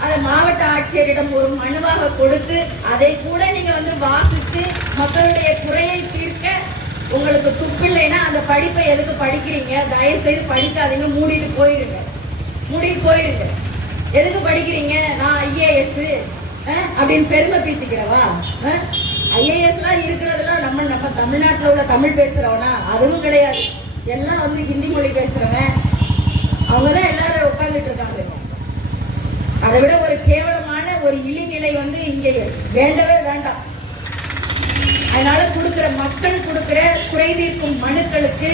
அதை மாவட்ட ஆட்சியரிடம் ஒரு மனுவாக கொடுத்து அதை கூட நீங்க வந்து வாசிச்சு மக்களுடைய குறையை தீர்க்க உங்களுக்கு துப்பில்லைன்னா அந்த படிப்பை எதுக்கு படிக்கிறீங்க? தயவு செய்து படிக்காதீங்க, மூடிட்டு போயிருங்க. எதுக்கு படிக்கிறீங்க? நான் ஐஏஎஸ் அப்படின்னு பெருமை பீத்திக்கிறவா? ஐஏஎஸ்லாம் இருக்கிறதெல்லாம் நம்ம தமிழ்நாட்டில் உள்ள தமிழ் பேசுறவனா? அதுவும் கிடையாது. எல்லாம் வந்து ஹிந்தி மொழி பேசுறவன், அவங்கதான் எல்லாரும் உட்கார்ந்துட்டு இருக்காங்க. அதை விட ஒரு கேவலமான ஒரு இழிநிலை வந்து இங்கே வேண்டவே வேண்டாம். அதனால மக்கள் கொடுக்கிற குறை தீர்க்கும் மனுக்களுக்கு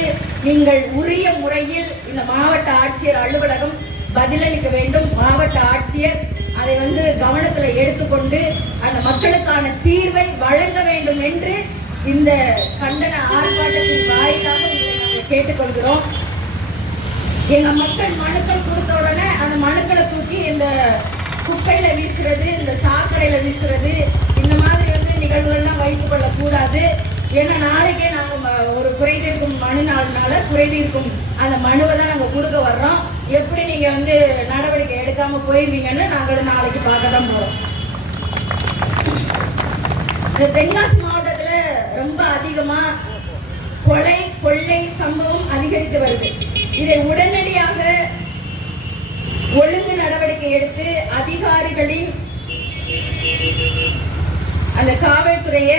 நீங்கள் உரிய முறையில் இந்த மாவட்ட ஆட்சியர் அலுவலகம் பதிலளிக்க வேண்டும். மாவட்ட ஆட்சியர் அதை வந்து கவனத்தில் எடுத்துக்கொண்டு அந்த மக்களுக்கான தீர்வை வழங்க வேண்டும் என்று இந்த கண்டன ஆர்ப்பாட்டத்தின் வாயிலாக கேட்டுக்கொள்கிறோம். எங்க மக்கள் மனுக்கள் கொடுத்த உடனே அந்த மனுக்களை தூக்கி இந்த குப்பையில வீசுறது, இந்த சாக்கடையில வீசுறது, இந்த மாதிரி வந்து நிகழ்வுகள்லாம் வைத்துக் கொள்ள கூடாது. ஏன்னா நாளைக்கே நாங்க ஒரு குறை தீர்க்கும் மனு நாள்னால குறை தீர்க்கும் அந்த மனுவை தான் நாங்க கொடுக்க வர்றோம். எப்படி நீங்க வந்து நடவடிக்கை எடுக்காம போயிருவீங்கன்னு நாங்க நாளைக்கு பார்க்க தான் போறோம். இந்த தென்காசி மாவட்டத்துல ரொம்ப அதிகமா கொலை கொள்ளை சம்பவம் அதிகரித்து வருது. இதை உடனடியாக ஒழுங்கு நடவடிக்கை எடுத்து அதிகாரிகளின் அந்த காவல்துறையை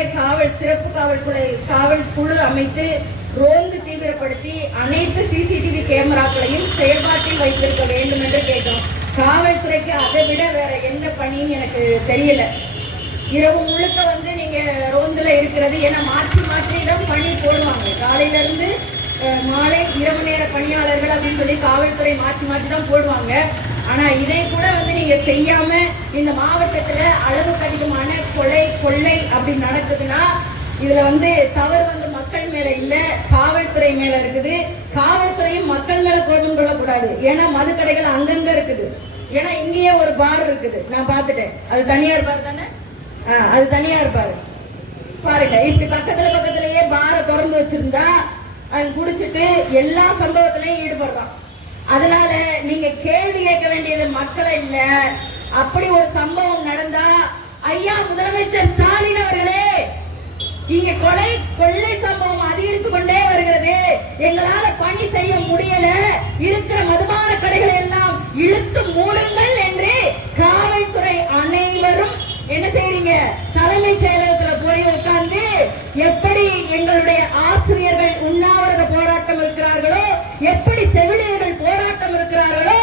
சிறப்பு காவல் குழு அமைத்து ரோந்து தீவிரப்படுத்தி அனைத்து சிசிடிவி கேமராக்களையும் செயல்பாட்டில் வைத்திருக்க வேண்டும் என்று கேட்டோம். காவல்துறைக்கு அதை விட வேற என்ன பணின்னு எனக்கு தெரியல. இரவு முழுக்க வந்து நீங்க ரோந்துல இருக்கிறது, ஏன்னா மாற்றி தான் பணி போடுவாங்க. காலையில இருந்து மாலை இரவு நேர பணியாளர்கள் அப்படின்னு சொல்லி காவல்துறை மாற்றி தான் போடுவாங்க. ஆனா இதை கூட வந்து நீங்க செய்யாம இந்த மாவட்டத்துல அளவுக்கு அதிகமான கொலை கொள்ளை அப்படி நடக்குதுன்னா இதுல வந்து தவறு வந்து மக்கள் மேல இல்ல, காவல்துறை மேல இருக்குது. காவல்துறையும் மக்கள் மேல கோபம் கொள்ளக்கூடாது. ஏன்னா மதுக்கடைகள் அங்கங்க இருக்குது. ஏன்னா இங்கேயே ஒரு பார் இருக்குது, நான் பார்த்துட்டேன். அது தனியார் பார் தானே? அது தனியார் பார். பாருங்க, இப்படி பக்கத்திலேயே பாரை திறந்து வச்சிருந்தா அவன் குடிச்சிட்டு எல்லா சம்பவத்திலையும் ஈடுபடுறான். அதனால நீங்க கேள்வி கேட்க வேண்டியது மக்களை இல்ல. அப்படி ஒரு சம்பவம் நடந்தா, ஐயா முதலமைச்சர் ஸ்டாலின் அவர்களே, இங்க கொலை கொள்ளை சம்பவம் அதிகரித்து கொண்டே வருகிறது, எங்களால பணி செய்ய முடியல, இருக்கிற மதுபான கடைகளை எல்லாம் இழுத்து மூடுங்கள் என்று காவல்துறை அனைவரும் என்ன செய்றீங்க? தலைமை செயலகத்துல போய் உட்கார்ந்து எப்படி எங்களுடைய ஆசிரியர்கள் உண்ணாவிரத போராட்டம் இருக்கிறார்களோ, எப்படி செவிலியர்கள் போராட்டம் இருக்கிறார்களோ,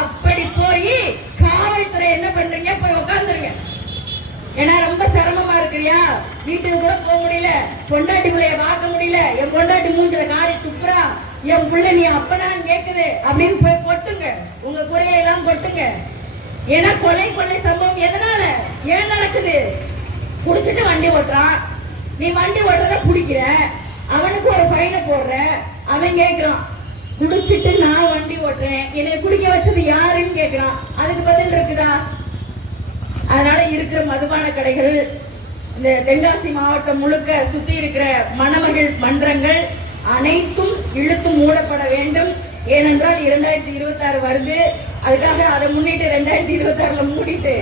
அப்படி போய் காவல்துறை என்ன பண்றீங்க? போய் உட்கார்ந்துருங்க. ஏன்னா ரொம்ப சிரமமா இருக்கிறியா? வீட்டுக்கு கூட போக முடியல, பொண்டாட்டி பிள்ளைய பார்க்க முடியல, என் பொண்டாட்டி மூஞ்சில காரி துப்புறா, என் பிள்ளை நீ அப்பனான்னு கேக்குது அப்படின்னு போய் கொட்டுங்க, உங்க குறையெல்லாம் கொட்டுங்க. ஏன்னா கொலை சம்பவம் எதனால ஏன் நடக்குது? குடிச்சிட்டு வண்டி ஓட்டுறான், நீ வண்டி ஓட்டுறத பிடிக்கிற, அவனுக்கு ஒரு ஃபைனை போடுற, அவன் கேட்கிறான் குடிச்சிட்டு நான் வண்டி ஓட்டுறேன், என்னை குடிக்க வச்சது யாருன்னு கேட்கிறான். அதுக்கு பதில் இருக்குதா? அதனால இருக்கிற மதுபான கடைகள் இந்த தென்காசி மாவட்டம் முழுக்க சுத்தி இருக்கிற மணமகள் மன்றங்கள் அனைத்தும் இழுத்து மூடப்பட வேண்டும். ஏனென்றால் 2026 வருது. அதுக்காக அதை முன்னிட்டு 2026ல மூடிட்டு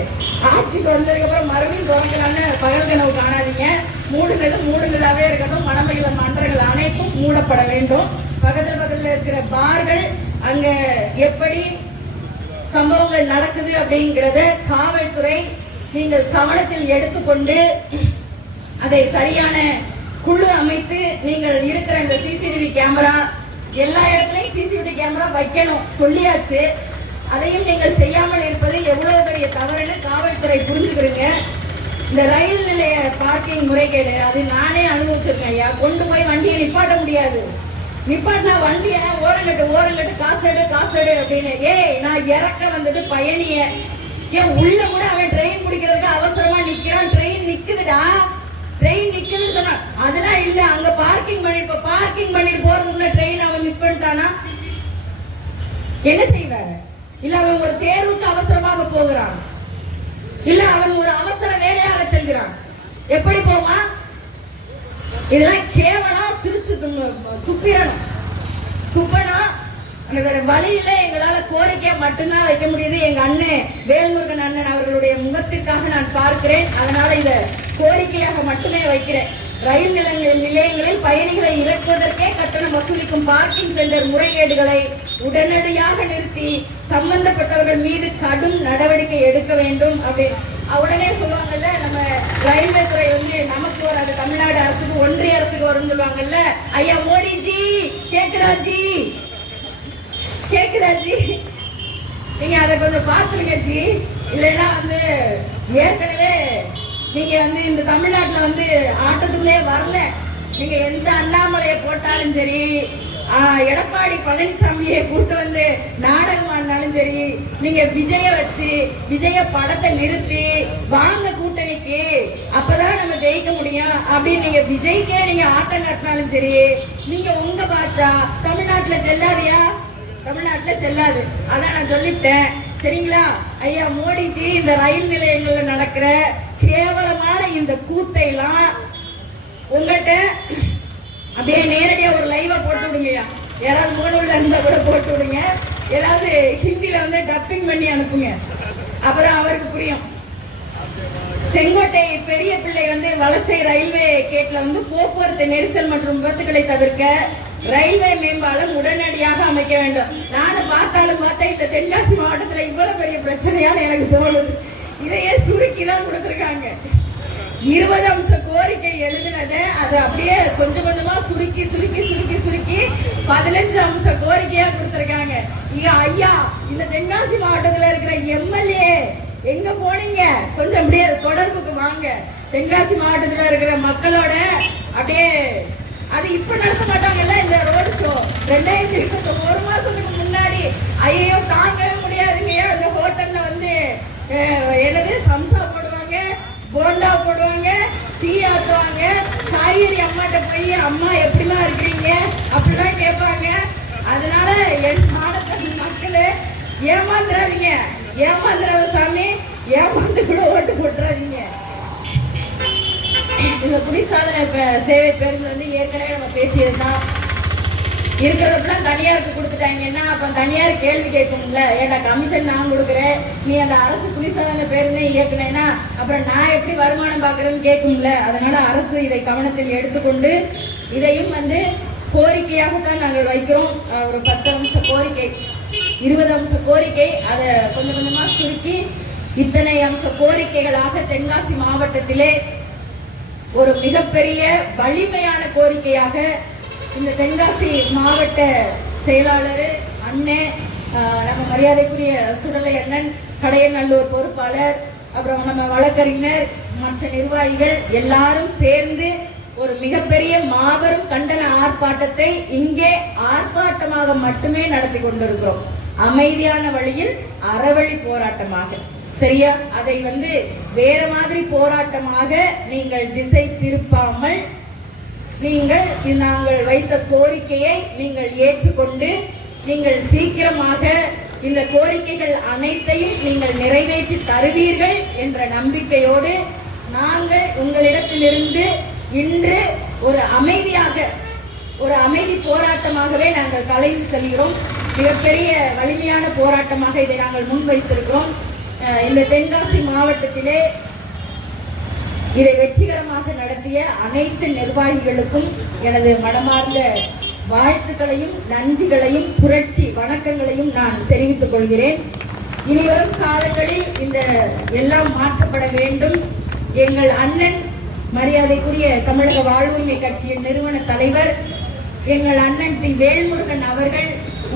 ஆட்சிக்கு வந்ததுக்கு அப்புறம் மறுபடியும் தொடங்கலான்னு பகல் கனவு காணாதீங்க. மூடுனதாவே இருக்கட்டும். மனமகிழ மன்றங்கள் அனைத்தும் மூடப்பட வேண்டும். பக்கத்துல இருக்கிற பார்கள் அங்க எப்படி சம்பவங்கள் நடக்குது அப்படிங்கிறத காவல்துறை நீங்கள் கவனத்தில் எடுத்துக்கொண்டு அதை சரியான குழு அமைத்து நீங்கள் இருக்கிற இந்த சிசிடிவி கேமரா எல்லா இடத்துலயும் சிசிடிவி கேமரா வைக்கணும் சொல்லியாச்சு. அதையும் நீங்கள் செய்யாமல் இருப்பது எவ்வளவு பெரிய தவறுன்னு காவல்துறை புரிஞ்சுக்கிறீங்க. இந்த ரயில் நிலைய பார்க்கிங் முறைகேடு அது நானே அனுபவிச்சிருக்கேன் ஐயா. கொண்டு போய் வண்டியை நிப்பாட்ட முடியாது. நிப்பாட்டினா வண்டிய ஓரங்கட்டு காசு எடு அப்படின்னு. நான் இறக்க வந்தது பயணிய. ஏன் உள்ள கூட அவன் ட்ரெயின் முடிக்கிறதுக்கு அவசரமா நிக்கிறான். ட்ரெயின் நிக்குதுடா, ட்ரெயின் நிக்குதுன்னு சொன்னா அதெல்லாம் இல்ல. அங்க பார்க்கிங் பண்ணிட்டு போறதுக்குள்ள ட்ரெயின் அவன் மிஸ் பண்ணிட்டானா என்ன செய்வாங்க? இல்ல அவன் ஒரு தேர்வுக்கு அவசரமாக போகிறான், இல்ல அவன் ஒரு அவசர வேலையாக செல்கிறான், எப்படி போவான்? இதெல்லாம் கேவலம். சிரிச்சு துப்பிடணும். துப்பணும். வேற வழியில எங்களால கோரிக்கையை மட்டும்தான் வைக்க முடியுது. எங்க அண்ணன் வேல்முருகன் அண்ணன் அவர்களுடைய முகத்திற்காக நான் பார்க்கிறேன். அதனால இத கோரிக்கையாக மட்டுமே வைக்கிறேன். ரயில் நிலையங்களில் பயணிகளை இறக்குவதற்கே கட்டணம் வசூலிக்கும் பார்க்கிங் சென்டர் முறைகேடுகளை உடனடியாக நிறுத்தி சம்பந்தப்பட்டவர்கள் மீது கடும் நடவடிக்கை எடுக்க வேண்டும். அப்படி உடனே சொல்லுவாங்கல்ல, நம்ம ரயில்வே துறை நமக்கு வராது, தமிழ்நாடு அரசுக்கு ஒன்றிய அரசுக்கு வரும் சொல்லுவாங்கல்ல. ஐயா மோடிஜி கேக்குதாஜி நீங்க அதை கொஞ்சம் பாத்துருங்க ஜி. இல்லைன்னா ஏற்கனவே நீங்க இந்த தமிழ்நாட்டுல ஆட்டத்துக்குள்ளே வரல. நீங்க எந்த அண்ணாமலையை போட்டாலும் சரி, எடப்பாடி பழனிசாமியை கூட்டு நாடகம் ஆடினாலும் சரி, நீங்க விஜய படத்தை நிறுத்தி வாங்க கூட்டணிக்கு, அப்பதான் நம்ம ஜெயிக்க முடியும் அப்படின்னு நீங்க விஜய்க்கே நீங்க ஆட்டம் காட்டினாலும் சரி, நீங்க உங்க பாச்சா தமிழ்நாட்டுல செல்லாதியா? தமிழ்நாட்டுல செல்லாது. அதான் நான் சொல்லிட்டேன். சரிங்களா ஐயா மோடிஜி? இந்த ரயில் நிலையங்கள்ல நடக்கிற கேவலமான இந்த கூத்தை எல்லாம் உங்கள்கிட்ட அப்படியே நேரடியா ஒரு லைவா போட்டு விடுங்கய்யா. யாராவது மூணுல இருந்தா கூட போட்டு விடுங்க. ஏதாவது ஹிந்தில டப்பிங் பண்ணி அனுப்புங்க. அப்புறம் அவருக்கு புரியும். செங்கோட்டை பெரிய பிள்ளை வலசை ரயில்வே கேட்ல போக்குவரத்து நெரிசல் மற்றும் விபத்துகளை தவிர்க்க ரயில்வே மேம்பாலம் உடனடியாக அமைக்க வேண்டும். நானும் பார்த்தேன். இந்த தென்காசி மாவட்டத்துல இவ்வளவு பெரிய பிரச்சனையான்னு எனக்கு தோணுது. இதையே சுருக்கிதான் கொடுத்திருக்காங்க. 20 அம்ச கோரிக்கை எழுதினதை அது அப்படியே கொஞ்சம் கொஞ்சமா சுருக்கி 15 அம்ச கோரிக்கையா கொடுத்திருக்காங்க. ஐயா, இந்த தென்காசி மாவட்டத்துல இருக்கிற எம்எல்ஏ எங்க போனீங்க? கொஞ்சம் அப்படியே தொடர்புக்கு வாங்க. தென்காசி மாவட்டத்துல இருக்கிற மக்களோட அப்படியே அது இப்ப நடத்த மாட்டாங்கல்ல இந்த ரோடு ஷோ. 2021 ஒரு மாசத்துக்கு முன்னாடி ஐயோ தாங்கவே முடியாதுங்க. அந்த ஹோட்டல்ல என்னது சம்சா போடுவாங்க, போண்டா போடுவாங்க, டீ ஆத்துவாங்க. காய்கறி அம்மாட்ட போய் அம்மா எப்படிமா இருக்கிறீங்க அப்படிலாம் கேட்பாங்க. அதனால என் மாவட்ட மக்களே ஏமாந்துடாதீங்க. ஏமாந்துடாத சாமி, ஏமாந்து கூட ஓட்டு போட்டுறாதீங்க. இந்த குடிசாதன சேவை பேருந்து ஏற்கனவே நம்ம பேசியதுதான். இருக்கிறதெல்லாம் தனியாருக்கு கொடுத்துட்டாங்கன்னா அப்ப தனியார் கேள்வி கேட்கணும்ல. ஏடா கமிஷன் நான் கொடுக்குறேன், நீ அந்த அரசு குடிசாதன பேருந்தே இயக்குனேன்னா அப்புறம் நான் எப்படி வருமானம் பாக்குறேன்னு கேட்கும்ல. அதனால அரசு இதை கவனத்தில் எடுத்துக்கொண்டு இதையும் கோரிக்கையாகத்தான் நாங்கள் வைக்கிறோம். ஒரு 10 அம்ச கோரிக்கை, 20 அம்ச கோரிக்கை, அதை கொஞ்சம் கொஞ்சமா சுருக்கி இத்தனை அம்ச கோரிக்கைகளாக தென்காசி மாவட்டத்திலே ஒரு மிகப்பெரிய வலிமையான கோரிக்கையாக இந்த தென்காசி மாவட்ட செயலாளர் அண்ணன், நம்ம மரியாதைக்குரிய சுடலை அண்ணன், கடையநல்லூர் பொறுப்பாளர், அப்புறம் நம்ம வழக்கறிஞர், மற்ற நிர்வாகிகள் எல்லாரும் சேர்ந்து ஒரு மிகப்பெரிய மாபெரும் கண்டன ஆர்ப்பாட்டத்தை இங்கே ஆர்ப்பாட்டமாக மட்டுமே நடத்தி கொண்டிருக்கிறோம். அமைதியான வழியில் அறவழி போராட்டமாக. சரியா? அதை வேற மாதிரி போராட்டமாக நீங்கள் திசை திருப்பாமல் நாங்கள் வைத்த கோரிக்கையை நீங்கள் ஏற்றுக்கொண்டு நீங்கள் சீக்கிரமாக இந்த கோரிக்கைகள் அனைத்தையும் நீங்கள் நிறைவேற்றி தருவீர்கள் என்ற நம்பிக்கையோடு நாங்கள் உங்களிடத்திலிருந்து இன்று ஒரு அமைதி போராட்டமாகவே நாங்கள் கலைந்து செல்கிறோம். மிகப்பெரிய வலிமையான போராட்டமாக இதை நாங்கள் முன்வைத்திருக்கிறோம். இந்த தென்காசி மாவட்டத்திலே இதை வெற்றிகரமாக நடத்திய அனைத்து நிர்வாகிகளுக்கும் எனது மனமார்ந்த வாழ்த்துக்களையும் நன்றிகளையும் புரட்சி வணக்கங்களையும் நான் தெரிவித்துக் கொள்கிறேன். இனிவரும் காலங்களில் இந்த எல்லாம் மாற்றப்பட வேண்டும். எங்கள் அண்ணன் மரியாதைக்குரிய தமிழக வாழ்வுரிமை கட்சியின் நிறுவன தலைவர் எங்கள் அண்ணன் டி. வேல்முருகன் அவர்கள்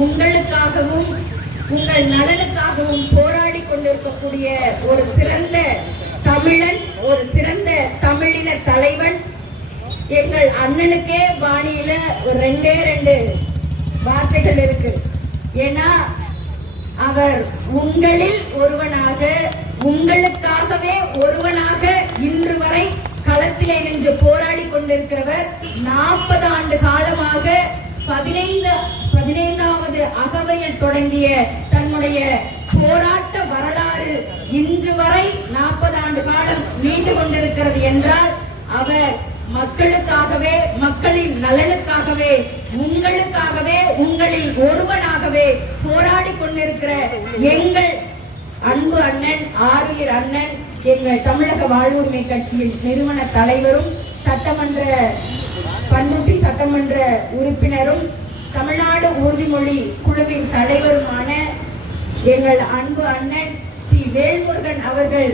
உங்களுக்காகவும் உங்கள் நலனுக்காகவும் போராடி கொண்டிருக்கக்கூடிய ஒரு சிறந்த தமிழன், ஒரு சிறந்த தமிழின தலைவன். எங்கள் அண்ணனுக்கே பாணியில ஒரு ரெண்டு வார்த்தைகள் இருக்கு. ஏன்னா அவர் உங்களில் ஒருவனாக, உங்களுக்காகவே ஒருவனாக இன்று வரை களத்திலே நின்று போராடி கொண்டிருக்கிறவர். 40 ஆண்டு காலமாக 15வது அகவையில் தொடங்கிய தன்னுடைய போராட்ட வரலாறு இன்று வரை 40 ஆண்டு காலம் நீண்டு கொண்டிருக்கிறது என்றால் அவர் மக்களுக்காகவே, மக்களின் நலனுக்காகவே, உங்களுக்காகவே, உங்களில் ஒருவனாகவே போராடி கொண்டிருக்கிற எங்கள் அன்பு அண்ணன், ஆரியர் அண்ணன், எங்கள் தமிழக வாழ்வுரிமை கட்சியின் நிறுவன தலைவரும் சட்டமன்ற பண்ருட்டி சட்டமன்ற உறுப்பினரும் தமிழ்நாடு உறுதிமொழி குழுவின் தலைவருமான எங்கள் அன்பு அண்ணன் டி. வேல்முருகன் அவர்கள்